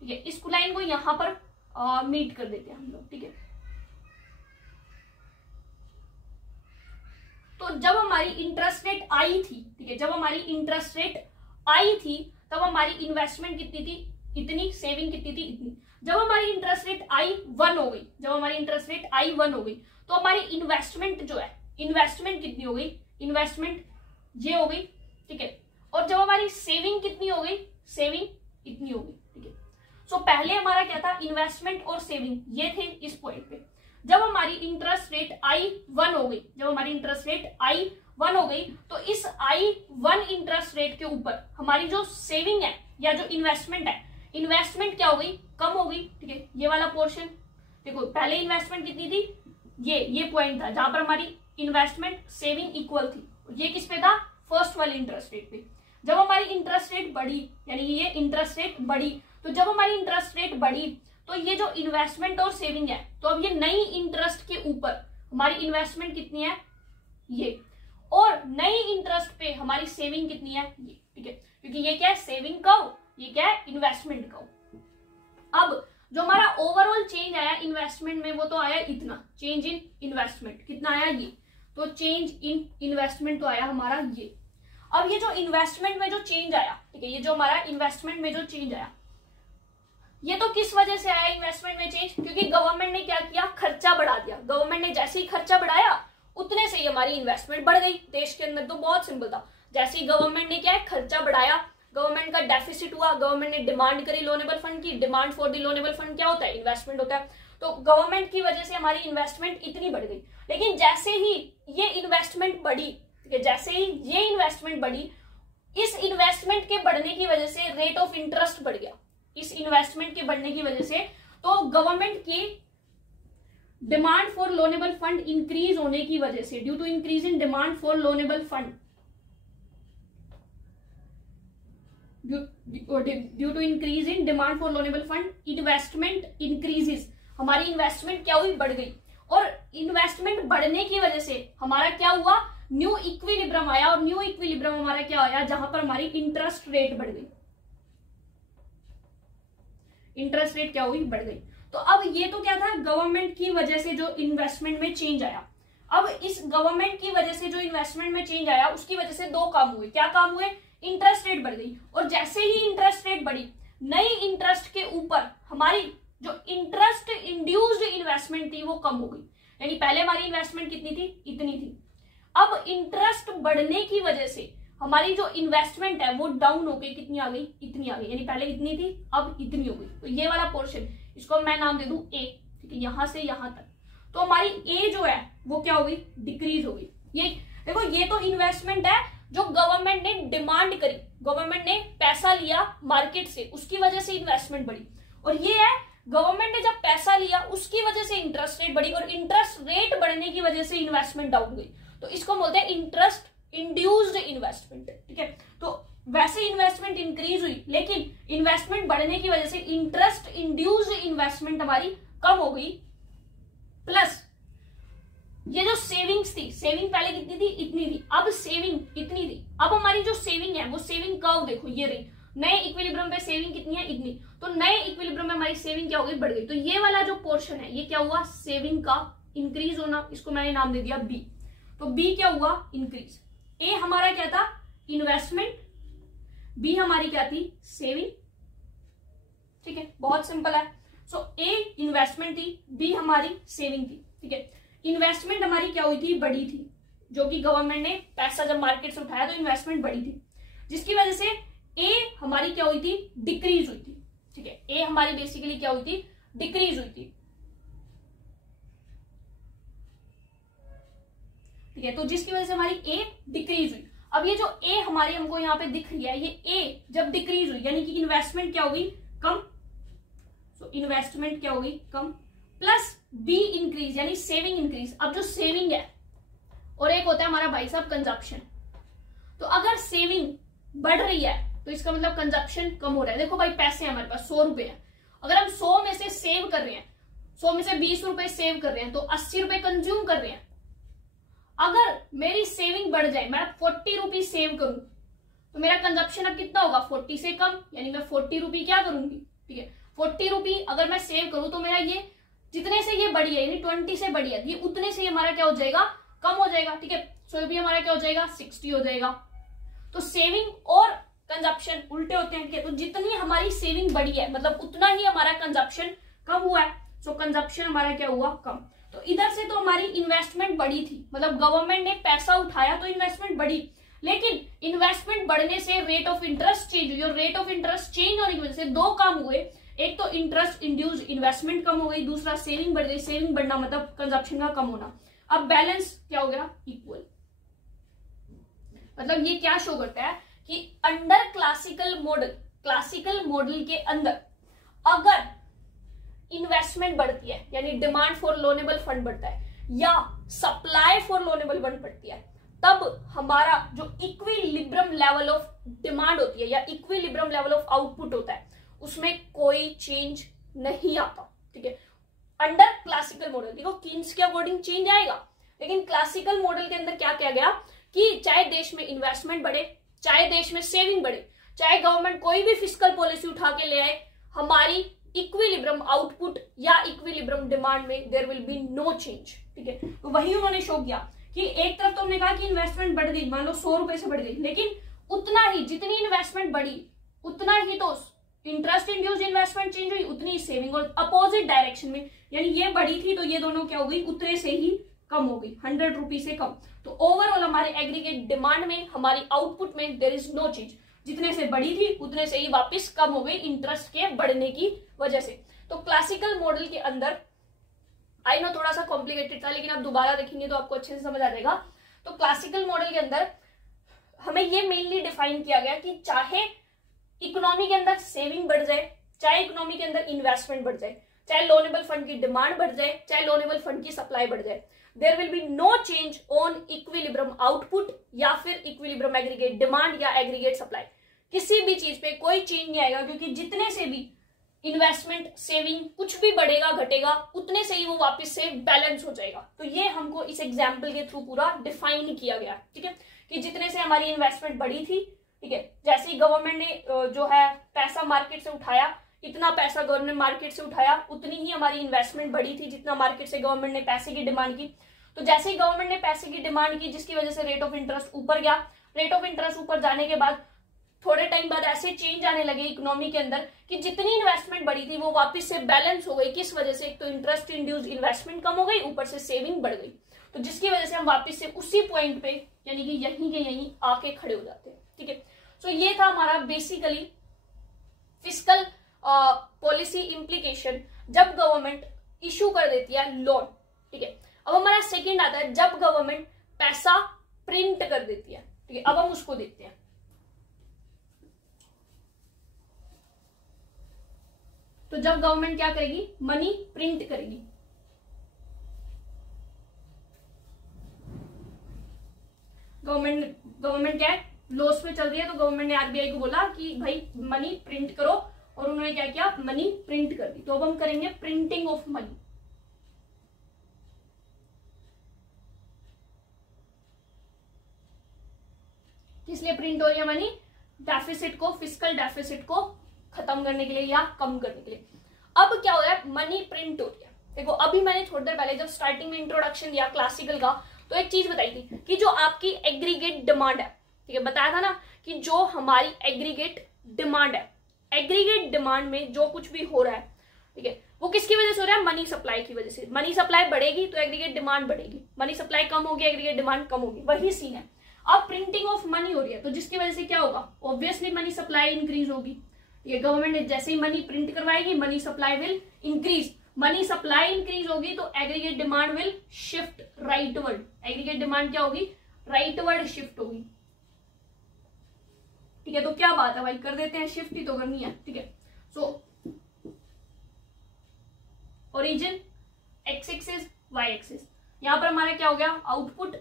ठीक है, इस लाइन को यहां पर मीट कर देते हैं हम लोग, ठीक है। तो जब हमारी इंटरेस्ट रेट आई थी, ठीक है, जब हमारी इंटरेस्ट रेट आई थी तब हमारी इन्वेस्टमेंट कितनी थी? इतनी, सेविंग कितनी थी? इतनी। जब हमारी इंटरेस्ट रेट I1 हो गई, जब हमारी इंटरेस्ट रेट I1 हो गई, तो हमारी इन्वेस्टमेंट जो है, इन्वेस्टमेंट कितनी हो गई? इन्वेस्टमेंट ये हो गई, ठीक है, और जब हमारी सेविंग कितनी हो गई? सेविंग इतनी हो गई, ठीक है। सो पहले हमारा क्या था? इन्वेस्टमेंट और सेविंग ये थे इस पॉइंट पे। जब हमारी इंटरेस्ट रेट I1 हो गई, जब हमारी इंटरेस्ट रेट I1 हो गई, तो इस I1 इंटरेस्ट रेट के ऊपर हमारी जो सेविंग है या जो इन्वेस्टमेंट है, इन्वेस्टमेंट क्या हो गई? कम हो गई, ठीक है। ये वाला पोर्शन देखो, पहले इन्वेस्टमेंट कितनी थी? ये पॉइंट था जहां पर हमारी इन्वेस्टमेंट सेविंग इक्वल थी, ये किस पे था? फर्स्ट वाले इंटरेस्ट रेट पे। जब हमारी इंटरेस्ट रेट बढ़ी, यानी ये इंटरेस्ट रेट बढ़ी, तो जब हमारी इंटरेस्ट रेट बढ़ी तो ये जो इन्वेस्टमेंट और सेविंग है, तो अब ये नई इंटरेस्ट के ऊपर हमारी इन्वेस्टमेंट कितनी है? ये, और नई इंटरेस्ट पे हमारी सेविंग कितनी है? ये, ठीक है, क्योंकि ये क्या है? सेविंग कर्व, ये क्या है? Investment curve. अब जो हमारा ओवरऑल चेंज आया इन्वेस्टमेंट में, वो तो आया इतना, चेंज इन इन्वेस्टमेंट कितना आया? ये, तो चेंज इन इन्वेस्टमेंट तो आया हमारा ये। अब ये जो इन्वेस्टमेंट में जो चेंज आया, ठीक है, ये जो हमारा इन्वेस्टमेंट में जो चेंज आया, ये तो किस वजह से आया इन्वेस्टमेंट में चेंज? क्योंकि गवर्नमेंट ने क्या किया? खर्चा बढ़ा दिया। गवर्नमेंट ने जैसे ही खर्चा बढ़ाया उतने से ही हमारी इन्वेस्टमेंट बढ़ गई। देश के अंदर तो बहुत सिंपल था, जैसे ही गवर्नमेंट ने क्या है? खर्चा बढ़ाया, गवर्नमेंट का डेफिसिट हुआ, गवर्नमेंट ने डिमांड करी लोनेबल फंड की, demand for the loanable fund क्या होता है, इन्वेस्टमेंट होता है। तो गवर्नमेंट की वजह से हमारी इन्वेस्टमेंट इतनी बढ़ गई, लेकिन जैसे ही ये इन्वेस्टमेंट बढ़ी, जैसे ही ये इन्वेस्टमेंट बढ़ी, इस इन्वेस्टमेंट के बढ़ने की वजह से रेट ऑफ इंटरेस्ट बढ़ गया। इस इन्वेस्टमेंट के बढ़ने की वजह से तो गवर्नमेंट की demand for loanable fund increase होने की वजह से, due to increase in demand for loanable fund, due to increase in demand for loanable fund, investment increases, हमारी इन्वेस्टमेंट क्या हुई, बढ़ गई। और इन्वेस्टमेंट बढ़ने की वजह से हमारा क्या हुआ, न्यू इक्विलिब्रियम आया। और न्यू इक्विलिब्रियम हमारा क्या आया, जहां पर हमारी इंटरेस्ट रेट बढ़ गई, इंटरेस्ट रेट क्या हुई, बढ़ गई। तो अब ये तो क्या था, गवर्नमेंट की वजह से जो इन्वेस्टमेंट में चेंज आया। अब इस गवर्नमेंट की वजह से जो इन्वेस्टमेंट में चेंज आया, उसकी वजह से दो काम हुए। क्या काम हुए, इंटरेस्ट रेट बढ़ गई। और जैसे ही इंटरेस्ट रेट बढ़ी, नई इंटरेस्ट के ऊपर हमारी जो इंटरेस्ट इंड्यूस्ड इन्वेस्टमेंट थी वो कम हो गई। यानी पहले हमारी इन्वेस्टमेंट कितनी थी, इतनी थी। अब इंटरेस्ट बढ़ने की वजह से हमारी जो इन्वेस्टमेंट है वो डाउन हो गई, कितनी आ गई, इतनी आ गई। यानी पहले इतनी थी, अब इतनी हो गई। तो ये वाला पोर्शन, इसको मैं नाम दे दूं ए, ठीक है, यहां से यहां तक। तो हमारी ए जो है वो क्या हो गई, डिक्रीज हो गई। ये देखो, ये तो इन्वेस्टमेंट है जो गवर्नमेंट ने डिमांड करी, गवर्नमेंट ने पैसा लिया मार्केट से, उसकी वजह से इन्वेस्टमेंट बढ़ी। और ये है गवर्नमेंट ने जब पैसा लिया उसकी वजह से इंटरेस्ट रेट बढ़ी, और इंटरेस्ट रेट बढ़ने की वजह से इन्वेस्टमेंट डाउन गई। तो इसको बोलते हैं इंटरेस्ट इंड्यूस्ड इन्वेस्टमेंट, ठीक है। तो वैसे इन्वेस्टमेंट इंक्रीज हुई, लेकिन इन्वेस्टमेंट बढ़ने की वजह से इंटरेस्ट इंड्यूस्ड इन्वेस्टमेंट हमारी कम हो गई। प्लस ये जो सेविंग्स थी, सेविंग पहले कितनी थी, इतनी थी, अब सेविंग इतनी थी। अब हमारी जो सेविंग है वो सेविंग कर्व देखो, ये रही। नए इक्विलिब्रियम पे सेविंग कितनी है, इतनी। तो नए इक्विलिब्रियम में हमारी सेविंग क्या हो गई, बढ़ गई। तो ये वाला जो पोर्शन है ये क्या हुआ, सेविंग का इंक्रीज होना, इसको मैंने नाम दे दिया बी। तो बी क्या हुआ, इंक्रीज। ए हमारा क्या था, इन्वेस्टमेंट, बी हमारी क्या थी, सेविंग, ठीक है, बहुत सिंपल है। सो ए इन्वेस्टमेंट थी, बी हमारी सेविंग थी, ठीक है। इन्वेस्टमेंट हमारी क्या हुई थी, बड़ी थी, जो कि गवर्नमेंट ने पैसा जब मार्केट से उठाया तो इन्वेस्टमेंट बड़ी थी, जिसकी वजह से ए हमारी क्या हुई थी, डिक्रीज हुई थी, ठीक है। ए हमारी बेसिकली क्या हुई थी, डिक्रीज हुई थी, ठीक है। तो जिसकी वजह से हमारी ए डिक्रीज हुई। अब ये जो ए हमारी हमको यहाँ पे दिख रही है, ये ए जब डिक्रीज हुई यानी कि इन्वेस्टमेंट क्या होगी, कम। सो इन्वेस्टमेंट क्या होगी, कम, प्लस बी इंक्रीज यानी सेविंग इंक्रीज। अब जो सेविंग है और एक होता है हमारा भाई साहब कंजप्शन। तो अगर सेविंग बढ़ रही है तो इसका मतलब कंजप्शन कम हो रहा है। देखो भाई, पैसे हमारे पास 100 रुपए हैं, अगर हम 100 में से सेव कर रहे हैं, 100 में से 20 रुपए सेव कर रहे हैं, तो 80 रुपए कंज्यूम कर रहे हैं। अगर मेरी सेविंग बढ़ जाए, मैं 40 रुपीज सेव करूं, तो मेरा कंजप्शन अब कितना होगा, 40 से कम। यानी मैं 40 रुपी क्या करूंगी, ठीक है, 40 रुपी अगर मैं सेव करूं तो मेरा ये जितने से ये बढ़ी है, यानी 20 से बढ़ी है, ये उतने से हमारा क्या हो जाएगा, कम हो जाएगा, ठीक है। सो भी हमारा क्या हो जाएगा, 60 हो जाएगा। तो सेविंग और कंजप्शन उल्टे होते हैं, ठीक है। तो जितनी हमारी सेविंग बढ़ी है मतलब उतना ही हमारा कंजप्शन कम हुआ है। सो कंजप्शन हमारा क्या हुआ, कम। तो इधर से तो हमारी इन्वेस्टमेंट बढ़ी थी, मतलब गवर्नमेंट ने पैसा उठाया तो इन्वेस्टमेंट बढ़ी, लेकिन इन्वेस्टमेंट बढ़ने से रेट ऑफ इंटरेस्ट चेंज हुई, और रेट ऑफ इंटरेस्ट चेंज होने की वजह से दो काम हुए। एक तो इंटरेस्ट इंड्यूस इन्वेस्टमेंट कम हो गई, दूसरा सेविंग बढ़ गई। सेविंग बढ़ना मतलब कंजप्शन का कम होना। अब बैलेंस क्या हो गया, इक्वल। मतलब ये क्या शो करता है कि अंडर क्लासिकल मॉडल के अंदर अगर इन्वेस्टमेंट बढ़ती है यानी डिमांड फॉर लोनेबल फंड बढ़ता है या सप्लाई फॉर लोनेबल फंड बढ़ती है, तब हमारा जो इक्विलिब्रियम लेवल ऑफ डिमांड होती है या इक्विलिब्रियम लेवल ऑफ आउटपुट होता है उसमें कोई चेंज नहीं आता, ठीक है। अंडर क्लासिकल मॉडल देखो कीन्स के अकॉर्डिंग चेंज आएगा, लेकिन क्लासिकल मॉडल के अंदर क्या किया गया कि चाहे देश में इन्वेस्टमेंट बढ़े, चाहे देश में सेविंग बढ़े, चाहे गवर्नमेंट कोई भी फिस्कल पॉलिसी उठा के ले आए, हमारी इक्विलिब्रियम आउटपुट या इक्विलिब्रियम डिमांड में there will be no change, ठीक है। तो वही उन्होंने शो किया कि एक तरफ तो हमने कहा कि इन्वेस्टमेंट बढ़ गई, मान लो 100 रुपए से बढ़ गई, लेकिन उतना ही जितनी इन्वेस्टमेंट बढ़ी उतना ही तो इंटरेस्ट इंड्यूस्ड इन्वेस्टमेंट चेंज हुई, उतनी सेविंग, और अपोजिट डायरेक्शन में, यानी ये बढ़ी थी तो ये दोनों क्या हो गई, उतने से ही कम हो गई, 100 रुपीज से कम। तो ओवरऑल हमारे एग्रीगेट डिमांड में, हमारी आउटपुट में देयर इज नो चेंज। जितने से बढ़ी थी उतने से ही वापस कम हो गई इंटरेस्ट के बढ़ने की वजह से। तो क्लासिकल मॉडल के अंदर, आई नो थोड़ा सा कॉम्प्लिकेटेड था, लेकिन आप दोबारा देखेंगे तो आपको अच्छे से समझ आ जाएगा। तो क्लासिकल मॉडल के अंदर हमें ये मेनली डिफाइन किया गया कि चाहे इकोनॉमी के अंदर सेविंग बढ़ जाए, चाहे इकोनॉमी के अंदर इन्वेस्टमेंट बढ़ जाए, चाहे लोनेबल फंड की डिमांड बढ़ जाए, चाहे लोनेबल फंड की सप्लाई बढ़ जाए, there will be no change on equilibrium output या फिर इक्विलिब्रियम एग्रीगेट डिमांड या एग्रीगेट सप्लाई। किसी भी चीज पे कोई चेंज नहीं आएगा, क्योंकि जितने से भी इन्वेस्टमेंट सेविंग कुछ भी बढ़ेगा घटेगा उतने से ही वो वापस से बैलेंस हो जाएगा। तो ये हमको इस एग्जाम्पल के थ्रू पूरा डिफाइन किया गया, ठीक है, कि जितने से हमारी इन्वेस्टमेंट बढ़ी थी, ठीक है, जैसे ही गवर्नमेंट ने जो है पैसा मार्केट से उठाया, इतना पैसा गवर्नमेंट मार्केट से उठाया उतनी ही हमारी इन्वेस्टमेंट बढ़ी थी, जितना मार्केट से गवर्नमेंट ने पैसे की डिमांड की। तो जैसे ही गवर्नमेंट ने पैसे की डिमांड की, जिसकी वजह से रेट ऑफ इंटरेस्ट ऊपर गया, रेट ऑफ इंटरेस्ट ऊपर जाने के बाद थोड़े टाइम बाद ऐसे चेंज आने लगे इकोनॉमी के अंदर कि जितनी इन्वेस्टमेंट बढ़ी थी वो वापस से बैलेंस हो गई। किस वजह से? एक तो इंटरेस्ट इंड्यूस इन्वेस्टमेंट कम हो गई, ऊपर से सेविंग बढ़ गई, तो जिसकी वजह से हम वापस से उसी पॉइंट पे यानी कि यहीं के यहीं आके खड़े हो जाते हैं, ठीक है। सो ये था हमारा बेसिकली फिस्कल पॉलिसी इम्प्लीकेशन जब गवर्नमेंट इशू कर देती है लोन, ठीक है। अब हमारा सेकंड आता है जब गवर्नमेंट पैसा प्रिंट कर देती है, ठीक है। अब हम उसको देखते हैं। तो जब गवर्नमेंट क्या करेगी? मनी प्रिंट करेगी। गवर्नमेंट क्या है? लॉस में चल रही है, तो गवर्नमेंट ने आरबीआई को बोला कि भाई मनी प्रिंट करो, और उन्होंने क्या किया? मनी प्रिंट कर दी। तो अब हम करेंगे प्रिंटिंग ऑफ मनी। इसलिए प्रिंट हो रही है मनी, डेफिसिट को, फिस्कल डेफिसिट को खत्म करने के लिए या कम करने के लिए। अब क्या हो रहा है? मनी प्रिंट हो रही है। देखो अभी मैंने थोड़ी देर पहले जब स्टार्टिंग में इंट्रोडक्शन दिया क्लासिकल का, तो एक चीज बताई थी कि जो आपकी एग्रीगेट डिमांड है, ठीक है, बताया था ना कि जो हमारी एग्रीगेट डिमांड है, एग्रीगेट डिमांड में जो कुछ भी हो रहा है, ठीक है, वो किसकी वजह से हो रहा है? मनी सप्लाई की वजह से। मनी सप्लाई बढ़ेगी तो एग्रीगेट डिमांड बढ़ेगी, मनी सप्लाई कम होगी एग्रीगेट डिमांड कम होगी, वही सीन है। अब प्रिंटिंग ऑफ मनी हो रही है, तो जिसकी वजह से क्या होगा? ऑब्वियसली मनी सप्लाई इंक्रीज होगी। ये गवर्नमेंट ने जैसे ही मनी प्रिंट करवाएगी, money supply will increase. Money supply increase होगी तो aggregate demand will shift rightward. Aggregate demand क्या होगी? राइटवर्ड शिफ्ट होगी, ठीक है। तो क्या बात है भाई, कर देते हैं, शिफ्ट ही तो करनी है, ठीक है। So origin X axis, Y axis, यहां पर हमारा क्या हो गया? आउटपुट,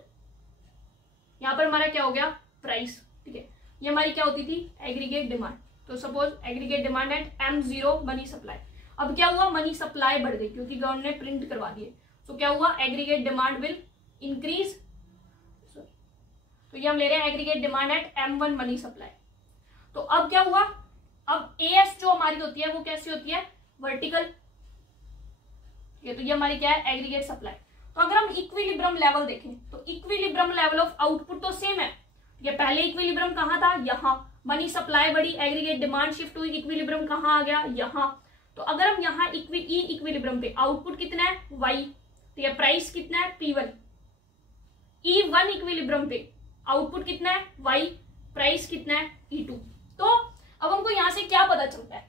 यहां पर हमारा क्या हो गया? प्राइस, ठीक है। ये हमारी क्या होती थी? Aggregate demand. तो suppose aggregate demand at M0 money supply. अब क्या हुआ? मनी सप्लाई बढ़ गई क्योंकि गवर्नमेंट ने प्रिंट करवा दिए। तो क्या हुआ? Aggregate demand will increase. तो ये हम ले रहे हैं aggregate demand eight M1 money supply. तो अब क्या हुआ? अब AS जो हमारी होती है वो कैसी होती है? वर्टिकल। ये तो ये हमारी क्या है? Aggregate supply. तो अगर हम इक्विलिब्रियम लेवल देखें तो इक्विलिब्रियम लेवल ऑफ आउटपुट तो सेम है। ये पहले इक्विलिब्रियम कहां था? यहाँ। मनी सप्लाई बढ़ी, एग्रीगेट डिमांड शिफ्ट हुई, इक्विलिब्रियम कहां आ गया? यहाँ। तो अगर हम यहाँ इक्विलिब्रियम पे आउटपुट कितना है? Y, तो ये प्राइस कितना है? P1। E1 इक्विलिब्रियम पे आउटपुट कितना है? Y, प्राइस कितना है? E2। तो अब हमको यहां से क्या पता चलता है?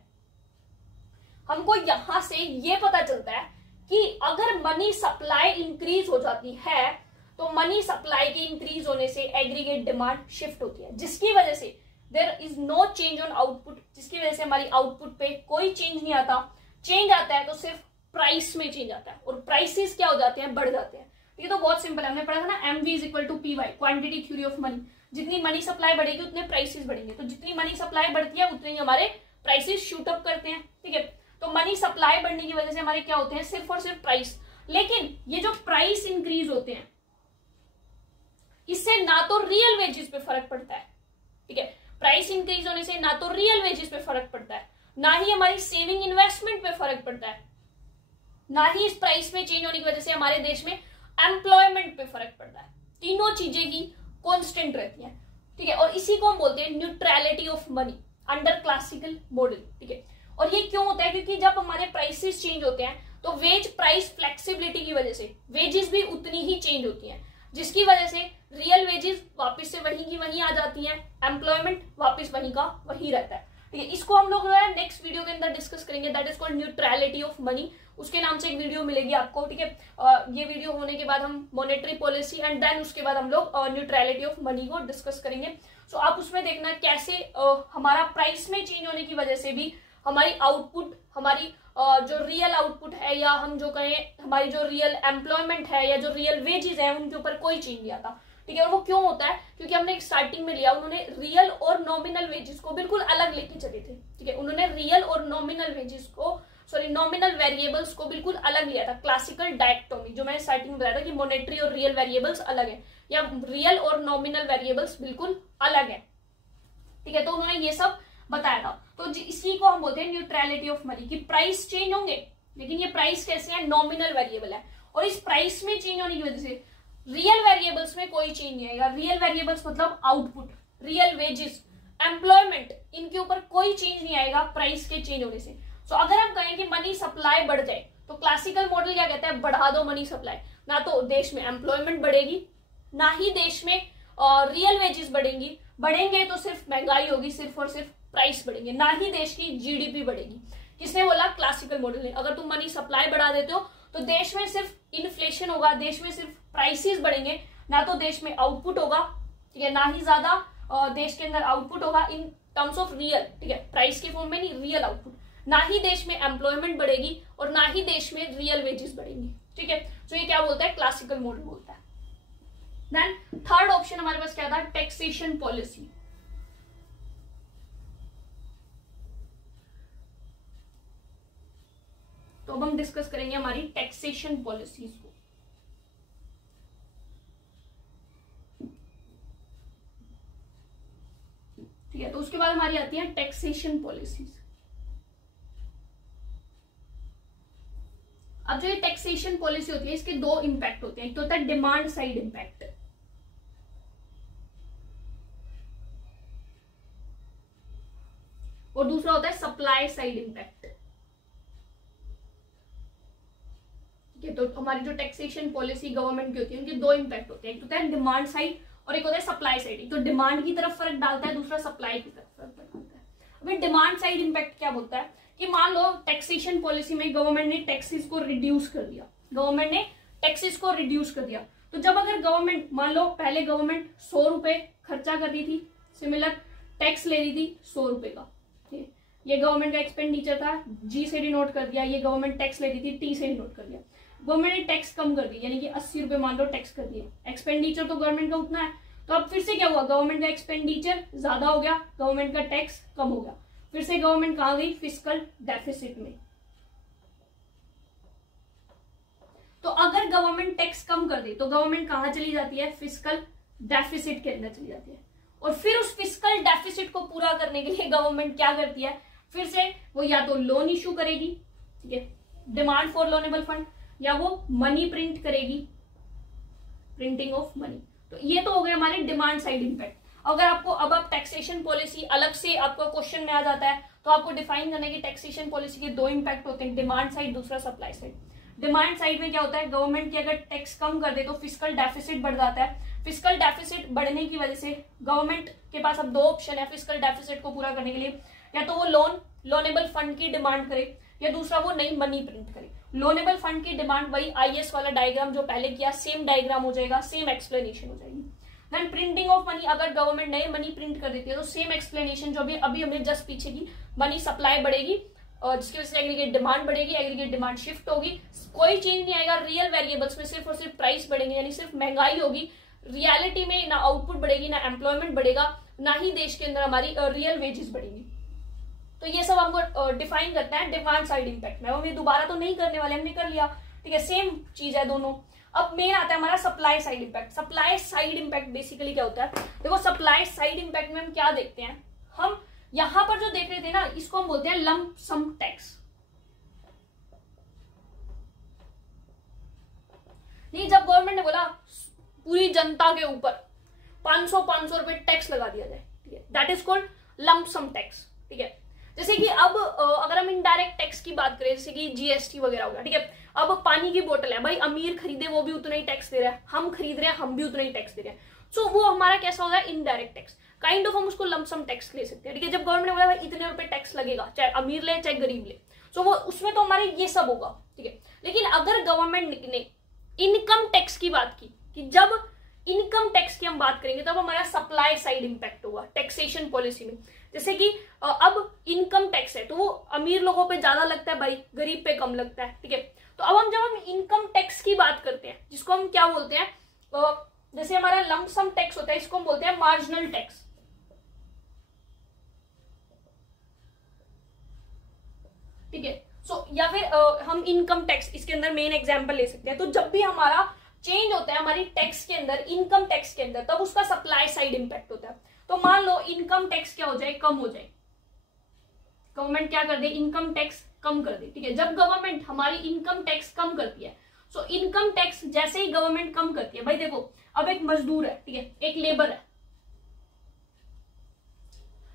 हमको यहां से ये पता चलता है कि अगर मनी सप्लाई इंक्रीज हो जाती है तो मनी सप्लाई के इंक्रीज होने से एग्रीगेट डिमांड शिफ्ट होती है, जिसकी वजह से there is no change on output, जिसकी वजह से हमारी आउटपुट पे कोई चेंज नहीं आता। चेंज आता है तो सिर्फ प्राइस में चेंज आता है, और प्राइसेस क्या हो जाते हैं? बढ़ जाते हैं। ये तो बहुत सिंपल है, हमने पढ़ा था ना MV is equal to PY, quantity theory of money. जितनी मनी सप्लाई बढ़ेगी उतने प्राइसेस बढ़ेंगे, तो जितनी मनी सप्लाई बढ़ती है उतने ही हमारे प्राइसेस शूट अप करते हैं, ठीक है। तो मनी सप्लाई बढ़ने की वजह से हमारे क्या होते हैं? सिर्फ और सिर्फ प्राइस। लेकिन ये जो प्राइस इंक्रीज होते हैं इससे ना तो रियल वेजेस पे फर्क पड़ता है, ठीक है। प्राइस इंक्रीज होने से ना तो रियल वेजेस पे फर्क पड़ता है, ना ही हमारी सेविंग इन्वेस्टमेंट पे फर्क पड़ता है, ना ही इस प्राइस में चेंज होने की वजह से हमारे देश में एम्प्लॉयमेंट पे फर्क पड़ता है। तीनों चीजें ही कांस्टेंट रहती हैं, ठीक है। और इसी को हम बोलते हैं neutrality of money under classical model, ठीक है। और ये क्यों होता है? क्योंकि जब हमारे प्राइसेस चेंज होते हैं तो वेज प्राइस फ्लेक्सिबिलिटी की वजह से वेजेस भी उतनी ही चेंज होती हैं, जिसकी वजह से रियल वेजेस वापस से वही की वहीं आ जाती है, एम्प्लॉयमेंट वापस वहीं का वहीं रहता है, ठीक है। इसको हम लोग जो है नेक्स्ट वीडियो के अंदर डिस्कस करेंगे, that is called neutrality of money, उसके नाम से एक वीडियो मिलेगी आपको, ठीक है। ये वीडियो होने के बाद हम मॉनेटरी पॉलिसी एंड देन उसके बाद हम लोग न्यूट्रलिटी ऑफ मनी को डिस्कस करेंगे। सो आप उसमें देखना कैसे हमारा प्राइस में चेंज होने की वजह से भी हमारी आउटपुट, हमारी जो रियल आउटपुट है या हम जो कहें हमारी जो रियल एम्प्लॉयमेंट है या जो रियल वेजेस है उनके ऊपर कोई चेंज नहीं आता, ठीक है। और वो क्यों होता है, क्योंकि हमने स्टार्टिंग में लिया, उन्होंने रियल और नॉमिनल वेजेस को बिल्कुल अलग लेके चले थे, ठीक है। उन्होंने रियल और नॉमिनल वेजेस को, सॉरी नॉमिनल वेरिएबल्स को बिल्कुल अलग लिया था, क्लासिकल डायक्टोमी, जो मैंने स्टार्टिंग में बताया था कि मॉनेटरी और रियल वेरिएबल्स अलग है या रियल और नॉमिनल वेरिएबल्स बिल्कुल अलग है, ठीक है। तो उन्होंने ये सब बताया था। तो इसी को हम बोलते हैं न्यूट्रलिटी ऑफ मनी, की प्राइस चेंज होंगे लेकिन ये प्राइस कैसे है, नॉमिनल वेरिएबल है, और इस प्राइस में चेंज होने की वजह से रियल वेरिएबल्स में कोई चेंज नहीं आएगा। रियल वेरिएबल्स मतलब आउटपुट, रियल वेजेस, एम्प्लॉयमेंट, इनके ऊपर कोई चेंज नहीं आएगा प्राइस के चेंज होने से। सो अगर हम कहें कि मनी सप्लाई बढ़ जाए तो क्लासिकल मॉडल क्या कहता है, बढ़ा दो मनी सप्लाई, ना तो देश में एम्प्लॉयमेंट बढ़ेगी ना ही देश में रियल वेजेस बढ़ेंगी, बढ़ेंगे तो सिर्फ महंगाई होगी, सिर्फ और सिर्फ प्राइस बढ़ेंगे, ना ही देश की जीडीपी बढ़ेगी। किसने बोला, क्लासिकल मॉडल ने। अगर तुम मनी सप्लाई बढ़ा देते हो तो देश में सिर्फ इन्फ्लेशन होगा, देश में सिर्फ प्राइसेस बढ़ेंगे, ना तो देश में आउटपुट होगा, ठीक है, ना ही ज्यादा देश के अंदर आउटपुट होगा इन टर्म्स ऑफ रियल, ठीक है, प्राइस के फॉर्म में नहीं, रियल आउटपुट, ना ही देश में एम्प्लॉयमेंट बढ़ेगी और ना ही देश में रियल वेजेस बढ़ेंगी, ठीक है। तो ये क्या बोलता है, क्लासिकल मॉडल बोलता है। देन थर्ड ऑप्शन हमारे पास क्या था, टैक्सेशन पॉलिसी। तो अब हम डिस्कस करेंगे हमारी टैक्सेशन पॉलिसीज को। ठीक है, तो उसके बाद हमारी आती है टैक्सेशन पॉलिसीज। अब जो ये टैक्सेशन पॉलिसी होती है इसके दो इंपैक्ट होते हैं, एक तो होता है डिमांड साइड इंपैक्ट और दूसरा होता है सप्लाई साइड इंपैक्ट। ठीक है, तो हमारी जो टैक्सेशन पॉलिसी गवर्नमेंट की होती है उनके दो इंपैक्ट होते हैं, एक होता है डिमांड साइड और एक होता है सप्लाई साइड। एक तो डिमांड की तरफ फर्क डालता है, दूसरा सप्लाई की तरफ फर्क डालता है। अभी डिमांड साइड इंपैक्ट क्या बोलता है कि मान लो टैक्सेशन पॉलिसी में गवर्नमेंट ने टैक्सेस को रिड्यूस कर दिया, गवर्नमेंट ने टैक्सेस को रिड्यूस कर दिया, तो जब अगर गवर्नमेंट, मान लो पहले गवर्नमेंट 100 रुपए खर्चा कर रही थी, सिमिलर टैक्स ले रही थी 100 रुपए का, ये गवर्नमेंट का एक्सपेंडिचर था, जी से डिनोट कर दिया, ये गवर्नमेंट टैक्स ले रही थी, टी से डिनोट कर दिया। गवर्नमेंट ने टैक्स कम कर दी, यानी कि 80 रुपए मान लो टैक्स कर दिया, एक्सपेंडिचर तो गवर्नमेंट का उतना है, तो अब फिर से क्या हुआ, गवर्नमेंट का एक्सपेंडिचर ज्यादा हो गया, गवर्नमेंट का टैक्स कम हो गया, फिर से गवर्नमेंट कहां गई, फिस्कल डेफिसिट में। तो अगर गवर्नमेंट टैक्स कम कर दे तो गवर्नमेंट कहां चली जाती है, फिस्कल डेफिसिट के अंदर चली जाती है, और फिर उस फिस्कल डेफिसिट को पूरा करने के लिए गवर्नमेंट क्या करती है, फिर से वो या तो लोन इशू करेगी, ठीक है, डिमांड फॉर लोनेबल फंड, या वो मनी प्रिंट करेगी, प्रिंटिंग ऑफ मनी। तो ये तो हो गए हमारे डिमांड साइड इंपैक्ट। अगर आपको अब आप टैक्सेशन पॉलिसी अलग से आपको क्वेश्चन में आ जाता है तो आपको डिफाइन करना कि टैक्सेशन पॉलिसी के दो इंपैक्ट होते हैं, डिमांड साइड, दूसरा सप्लाई साइड। डिमांड साइड में क्या होता है, गवर्नमेंट की अगर टैक्स कम कर दे तो फिस्कल डेफिसिट बढ़ जाता है, फिस्कल डेफिसिट बढ़ने की वजह से गवर्नमेंट के पास अब दो ऑप्शन है फिस्कल डेफिसिट को पूरा करने के लिए, या तो वो लोनेबल फंड की डिमांड करे, या दूसरा वो नई मनी प्रिंट करे। लोनेबल फंड की डिमांड वही आईएस वाला डायग्राम जो पहले किया, सेम डायग्राम हो जाएगा, सेम एक्सप्लेनेशन हो जाएगी। देन प्रिंटिंग ऑफ मनी, अगर गवर्नमेंट नए मनी प्रिंट कर देती है तो सेम एक्सप्लेनेशन जो भी अभी हमने जस्ट पीछे की, मनी सप्लाई बढ़ेगी जिसकी वजह से एग्रीगेट डिमांड बढ़ेगी, एग्रीगेट डिमांड शिफ्ट होगी, कोई चेंज नहीं आएगा रियल वेरिएबल्स में, सिर्फ और सिर्फ प्राइस बढ़ेंगे, यानी सिर्फ महंगाई होगी, रियलिटी में ना आउटपुट बढ़ेगी, ना एम्प्लॉयमेंट बढ़ेगा, ना ही देश के अंदर हमारी रियल वेजेस बढ़ेंगी। तो ये सब हमको डिफाइन करता है डिमांड साइड इंपैक्ट में। हम ये दोबारा तो नहीं करने वाले, हमने कर लिया, ठीक है, सेम चीज है दोनों। अब मेन आता है हमारा supply side impact. Supply side impact basically क्या होता है, देखो सप्लाई साइड इंपैक्ट में हम क्या देखते हैं, हम यहां पर जो देख रहे थे ना, इसको हम बोलते हैं लंप सम टैक्स। नहीं, जब गवर्नमेंट ने बोला पूरी जनता के ऊपर 500 रुपए टैक्स लगा दिया जाए, ठीक है, that is called lump sum tax, ठीक है। जैसे कि अब अगर हम इनडायरेक्ट टैक्स की बात करें, जैसे कि जीएसटी वगैरह होगा, ठीक है, अब पानी की बोतल है, भाई अमीर खरीदे वो भी उतना ही टैक्स दे रहा है, हम खरीद रहे हैं हम भी उतना ही टैक्स दे रहे हैं, सो वो हमारा कैसा होगा, इनडायरेक्ट टैक्स, काइंड ऑफ हम उसको लमसम टैक्स ले सकते हैं, ठीक है। जब गवर्नमेंट ने बोला भाई इतने रुपए टैक्स लगेगा, चाहे अमीर ले चाहे गरीब ले, सो वो उसमें तो हमारे ये सब होगा, ठीक है। लेकिन अगर गवर्नमेंट ने इनकम टैक्स की बात की, कि जब इनकम टैक्स की हम बात करेंगे तब हमारा सप्लाई साइड इंपैक्ट होगा टैक्सेशन पॉलिसी में। जैसे कि अब इनकम टैक्स है तो वो अमीर लोगों पे ज्यादा लगता है भाई, गरीब पे कम लगता है, ठीक है। तो अब जब हम इनकम टैक्स की बात करते हैं, जिसको हम क्या बोलते हैं, जैसे हमारा लंप सम टैक्स होता है, इसको हम बोलते हैं मार्जिनल टैक्स, ठीक है। सो या फिर हम इनकम टैक्स, इसके अंदर मेन एग्जांपल ले सकते हैं। तो जब भी हमारा चेंज होता है हमारी टैक्स के अंदर, इनकम टैक्स के अंदर, तब उसका सप्लाई साइड इंपैक्ट होता है। तो मान लो इनकम टैक्स क्या हो जाए, कम हो जाए, गवर्नमेंट क्या कर दे, इनकम टैक्स कम कर दे, ठीक है। जब गवर्नमेंट हमारी इनकम टैक्स कम करती है, सो इनकम टैक्स जैसे ही गवर्नमेंट कम करती है, भाई देखो अब एक मजदूर है, ठीक है, एक लेबर है,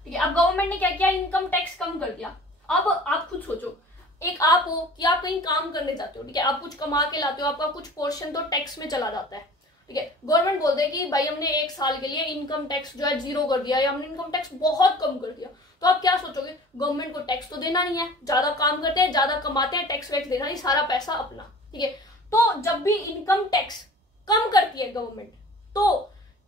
ठीक है। अब गवर्नमेंट ने क्या किया, इनकम टैक्स कम कर दिया। अब आप खुद सोचो, एक आप हो कि आप कहीं काम करने जाते हो, ठीक है, आप कुछ कमा के लाते हो, आपका कुछ पोर्शन तो टैक्स में चला जाता है, ठीक है। गवर्नमेंट बोलते हैं कि भाई हमने 1 साल के लिए इनकम टैक्स जो है 0 कर दिया, या हमने इनकम टैक्स बहुत कम कर दिया। तो आप क्या सोचोगे, गवर्नमेंट को टैक्स तो देना नहीं है, ज्यादा काम करते हैं, ज्यादा कमाते हैं, टैक्स वैक्स देना नहीं, सारा पैसा अपना, ठीक है। तो जब भी इनकम टैक्स कम करती है गवर्नमेंट, तो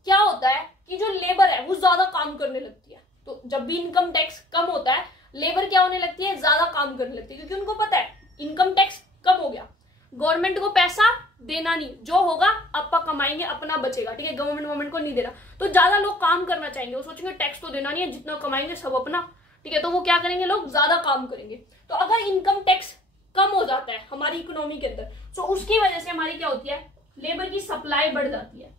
क्या होता है कि जो लेबर है वो ज्यादा काम करने लगती है। तो जब भी इनकम टैक्स कम होता है, लेबर क्या होने लगती है, ज्यादा काम करने लगती है, क्योंकि उनको पता है इनकम टैक्स कम हो गया, गवर्नमेंट को पैसा देना नहीं, जो होगा अपना कमाएंगे, अपना बचेगा, ठीक है, गवर्नमेंट को नहीं देना। तो ज्यादा लोग काम करना चाहेंगे, वो सोचेंगे टैक्स तो देना नहीं है, जितना कमाएंगे सब अपना, ठीक है। तो वो क्या करेंगे, लोग ज्यादा काम करेंगे। तो अगर इनकम टैक्स कम हो जाता है हमारी इकोनॉमी के अंदर, तो उसकी वजह से हमारी क्या होती है, लेबर की सप्लाई बढ़ जाती है,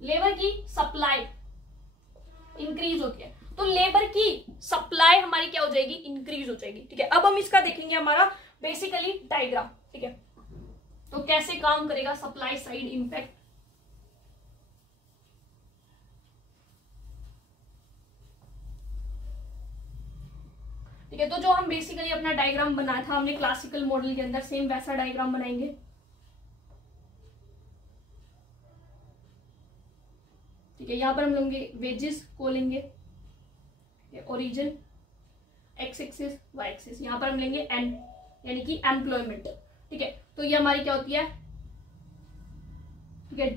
लेबर की सप्लाई इंक्रीज होती है। तो लेबर की सप्लाई हमारी क्या हो जाएगी, इंक्रीज हो जाएगी, ठीक है। अब हम इसका देखेंगे हमारा बेसिकली डायग्राम, ठीक है। तो कैसे काम करेगा सप्लाई साइड इंपैक्ट, ठीक है। तो जो हम बेसिकली अपना डायग्राम बनाया था हमने क्लासिकल मॉडल के अंदर, सेम वैसा डायग्राम बनाएंगे, ठीक है। यहां पर हम लेंगे वेजेस को लेंगे origin, X axis Y axis, यहां पर हम लेंगे एन यानी कि एम्प्लॉयमेंट, ठीक है। तो ये हमारी क्या होती है, ठीक है,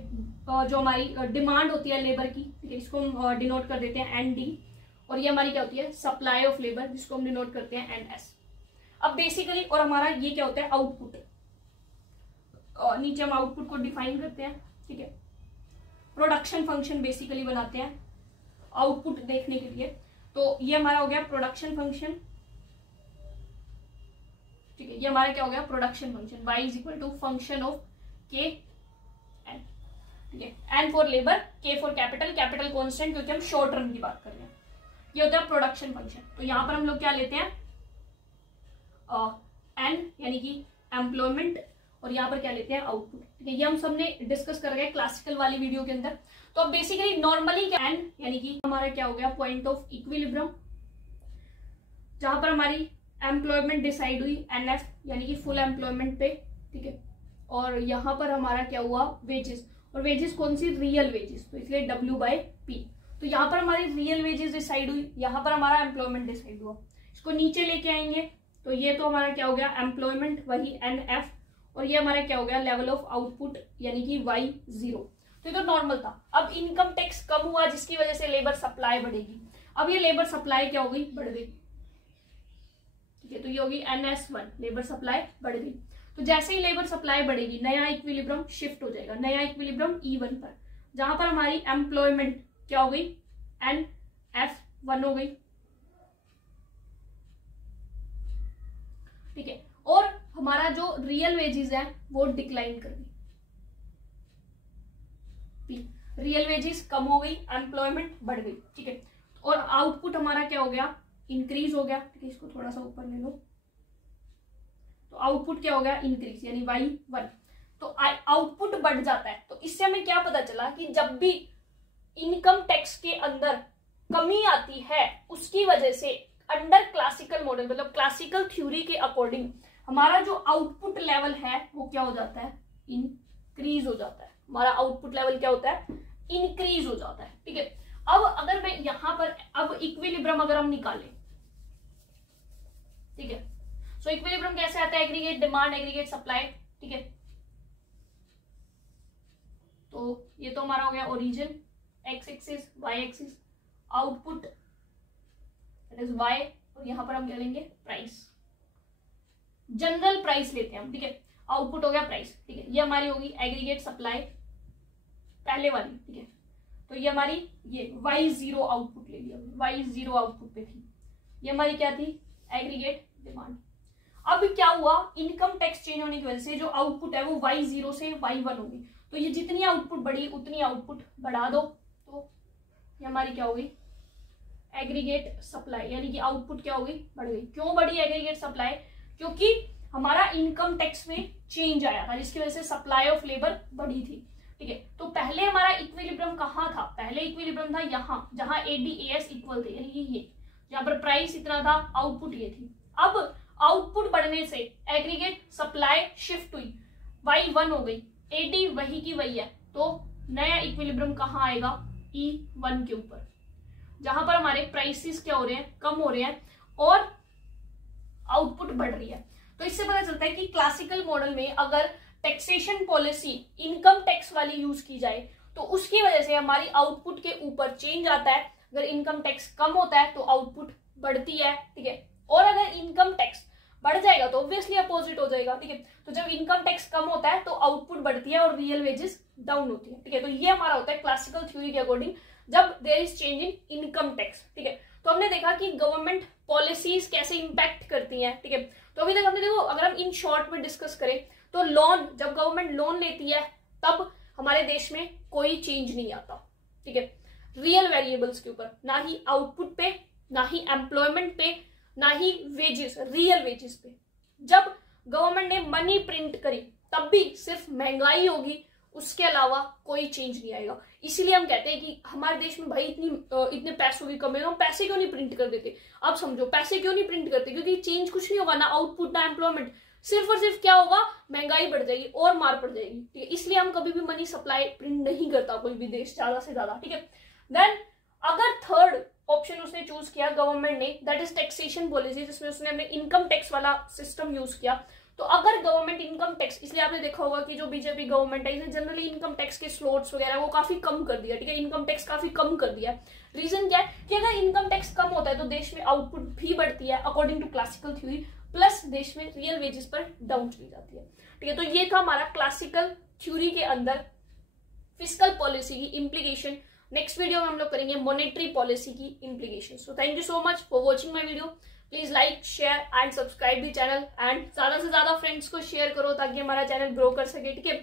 जो हमारी डिमांड होती है लेबर की, ठीक है, इसको हम डिनोट कर देते हैं एन डी, और ये हमारी क्या होती है, सप्लाई ऑफ लेबर, जिसको हम डिनोट करते हैं एन एस। अब बेसिकली और हमारा ये क्या होता है, आउटपुट, नीचे हम आउटपुट को डिफाइन करते हैं, ठीक है। प्रोडक्शन फंक्शन बेसिकली बनाते हैं आउटपुट देखने के लिए। तो ये हमारा हो गया प्रोडक्शन फंक्शन, ठीक है, ये हमारा क्या हो गया, production function, y is equal to function of K N, ठीक है, N for labour, K for capital, capital constant क्योंकि हम शॉर्ट टर्म की बात कर रहे हैं। ये होता है प्रोडक्शन फंक्शन। तो यहां पर हम लोग क्या लेते हैं, एन यानी कि एम्प्लॉयमेंट, और यहाँ पर क्या लेते हैं, आउटपुट, ठीक है। ये हम सबने डिस्कस कर गए क्लासिकल वाली वीडियो के अंदर। तो अब बेसिकली नॉर्मली एन यानी कि हमारा क्या हो गया, पॉइंट ऑफ इक्विलिब्रियम, जहां पर हमारी एम्प्लॉयमेंट डिसाइड हुई एनएफ यानी कि फुल एम्प्लॉयमेंट पे, ठीक है। और यहाँ पर हमारा क्या हुआ, वेजेस, और वेजेस कौन सी, रियल वेजेस, तो इसलिए W/P। तो यहाँ पर हमारी रियल वेजेस डिसाइड हुई, यहाँ पर हमारा एम्प्लॉयमेंट डिसाइड हुआ। इसको नीचे लेके आएंगे तो ये तो हमारा क्या हो गया, एम्प्लॉयमेंट वही NF, और ये हमारा क्या हो गया, लेवल ऑफ आउटपुट यानी कि Y0। तो ये तो नॉर्मल था। अब इनकम टैक्स कम हुआ जिसकी वजह से लेबर सप्लाई बढ़ेगी। अब ये लेबर सप्लाई क्या हो गई, बढ़ गई, ठीक है। तो ये होगी NS1, लेबर सप्लाई बढ़ गई। तो जैसे ही लेबर सप्लाई बढ़ेगी नया इक्विलिब्रियम शिफ्ट हो जाएगा, नया इक्विलिब्रियम E1 पर, जहां पर हमारी एम्प्लॉयमेंट क्या हो गई, NF1 हो गई, ठीक है। और हमारा जो रियल वेजेस है वो डिक्लाइन कर गई, रियल वेजेस कम हो गई, एम्प्लॉयमेंट बढ़ गई, ठीक है। और आउटपुट हमारा क्या हो गया, इंक्रीज हो गया, ठीक है। इसको थोड़ा सा ऊपर ले लो, तो आउटपुट क्या हो गया, इंक्रीज यानी Y1। तो आउटपुट बढ़ जाता है। तो इससे हमें क्या पता चला कि जब भी इनकम टैक्स के अंदर कमी आती है उसकी वजह से अंडर क्लासिकल मॉडल, मतलब क्लासिकल थ्योरी के अकॉर्डिंग हमारा जो आउटपुट लेवल है वो क्या हो जाता है, इंक्रीज हो जाता है, हमारा आउटपुट लेवल क्या होता है, इंक्रीज हो जाता है। ठीक है, अब अगर मैं यहां पर अब इक्विलिब्रियम अगर हम निकालें, ठीक है, सो इक्विलिब्रियम कैसे आता है, एग्रीगेट डिमांड एग्रीगेट सप्लाई। ठीक है, तो ये तो हमारा हो गया origin, X axis, Y axis, output that is Y, और यहां पर हम क्या लेंगे, प्राइस, जनरल प्राइस लेते हैं हम। ठीक है, आउटपुट हो गया प्राइस। ठीक है, ये हमारी होगी एग्रीगेट सप्लाई पहले वाली। ठीक है, तो ये हमारी ये y0 आउटपुट ले लिया, y0 आउटपुट पे थी, ये हमारी क्या थी, एग्रीगेट डिमांड। अब क्या हुआ, इनकम टैक्स चेंज होने की वजह से जो आउटपुट है वो y0 से y1 होगी, तो ये जितनी आउटपुट बढ़ी उतनी आउटपुट बढ़ा दो, तो ये हमारी क्या होगी, एग्रीगेट सप्लाई, यानी कि आउटपुट क्या होगी, बढ़ गई। क्यों बढ़ी एग्रीगेट सप्लाई, क्योंकि हमारा इनकम टैक्स में चेंज आया था जिसकी वजह से सप्लाई ऑफ लेबर बढ़ी थी। ठीक है, तो पहले हमारा इक्विलिब्रियम कहाँ था, पहले इक्विलिब्रियम था यहाँ, जहां एडीएस इक्वल थे, यानी कि ये जहां पर प्राइस इतना था, आउटपुट ये थी। अब आउटपुट बढ़ने से एग्रीगेट सप्लाई शिफ्ट हुई, y1 हो गई, एडी वही की वही है, तो नया इक्विलिब्रियम कहाँ आएगा, E1 के ऊपर, जहां पर हमारे प्राइसेस क्या हो रहे हैं, कम हो रहे हैं और आउटपुट बढ़ रही है। तो इससे पता चलता है कि क्लासिकल मॉडल में अगर टैक्सेशन पॉलिसी इनकम टैक्स वाली यूज की जाए तो उसकी वजह से हमारी आउटपुट के ऊपर चेंज आता है। अगर इनकम टैक्स कम होता है तो आउटपुट बढ़ती है। ठीक है, और अगर इनकम टैक्स बढ़ जाएगा तो ऑब्वियसली अपोजिट हो जाएगा। ठीक है, तो जब इनकम टैक्स कम होता है तो आउटपुट बढ़ती है और रियल वेजेस डाउन होती है। ठीक है, तो ये हमारा होता है क्लासिकल थ्योरी के अकॉर्डिंग जब there is change in income tax. ठीक है, तो हमने देखा कि गवर्नमेंट पॉलिसीज कैसे इंपैक्ट करती हैं। ठीक है, तो अभी तक हमने देखो, अगर हम इन शॉर्ट में डिस्कस करें तो लोन, जब गवर्नमेंट लोन लेती है तब हमारे देश में कोई चेंज नहीं आता। ठीक है, रियल वेरिएबल्स के ऊपर, ना ही आउटपुट पे, ना ही एम्प्लॉयमेंट पे, ना ही वेजेस, रियल वेजेस पे। जब गवर्नमेंट ने मनी प्रिंट करी तब भी सिर्फ महंगाई होगी, उसके अलावा कोई चेंज नहीं आएगा। इसीलिए हम कहते हैं कि हमारे देश में भाई इतने पैसों की कमी है, हम पैसे क्यों नहीं प्रिंट कर देते। अब समझो पैसे क्यों नहीं प्रिंट करते, क्योंकि चेंज कुछ नहीं होगा, ना आउटपुट ना एम्प्लॉयमेंट, सिर्फ और सिर्फ क्या होगा, महंगाई बढ़ जाएगी और मार पड़ जाएगी। ठीक है, इसलिए हम कभी भी मनी सप्लाई प्रिंट नहीं करता कोई भी देश ज्यादा से ज्यादा। ठीक है, देन अगर थर्ड ऑप्शन उसने चूज किया गवर्नमेंट ने, दैट इज टैक्सेशन पॉलिसी, जिसमें उसने अपने इनकम टैक्स वाला सिस्टम यूज किया। तो अगर गवर्नमेंट इनकम टैक्स, इसलिए आपने देखा होगा कि जो बीजेपी गवर्नमेंट है इसने जनरली इनकम टैक्स के स्लॉट्स वगैरह वो काफी कम कर दिया। ठीक है, इनकम टैक्स काफी कम कर दिया। रीजन क्या है कि अगर इनकम टैक्स कम होता है तो देश में आउटपुट भी बढ़ती है according to classical theory, plus देश में रियल वेजेस पर डाउन चली जाती है। ठीक है, तो ये था हमारा क्लासिकल थ्योरी के अंदर फिस्कल पॉलिसी की इम्प्लीकेशन। नेक्स्ट वीडियो में हम लोग करेंगे मॉनेटरी पॉलिसी की implication. So thank you so much for watching my video. Please like share and subscribe the channel, and ज्यादा से ज्यादा फ्रेंड्स को शेयर करो ताकि हमारा चैनल ग्रो कर सके। ठीक है,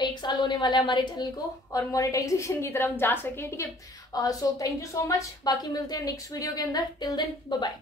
1 साल होने वाला है हमारे चैनल को और मोनेटाइजेशन की तरफ जा सके। ठीक है, so thank you so much. बाकी मिलते हैं नेक्स्ट वीडियो के अंदर। Till then bye bye.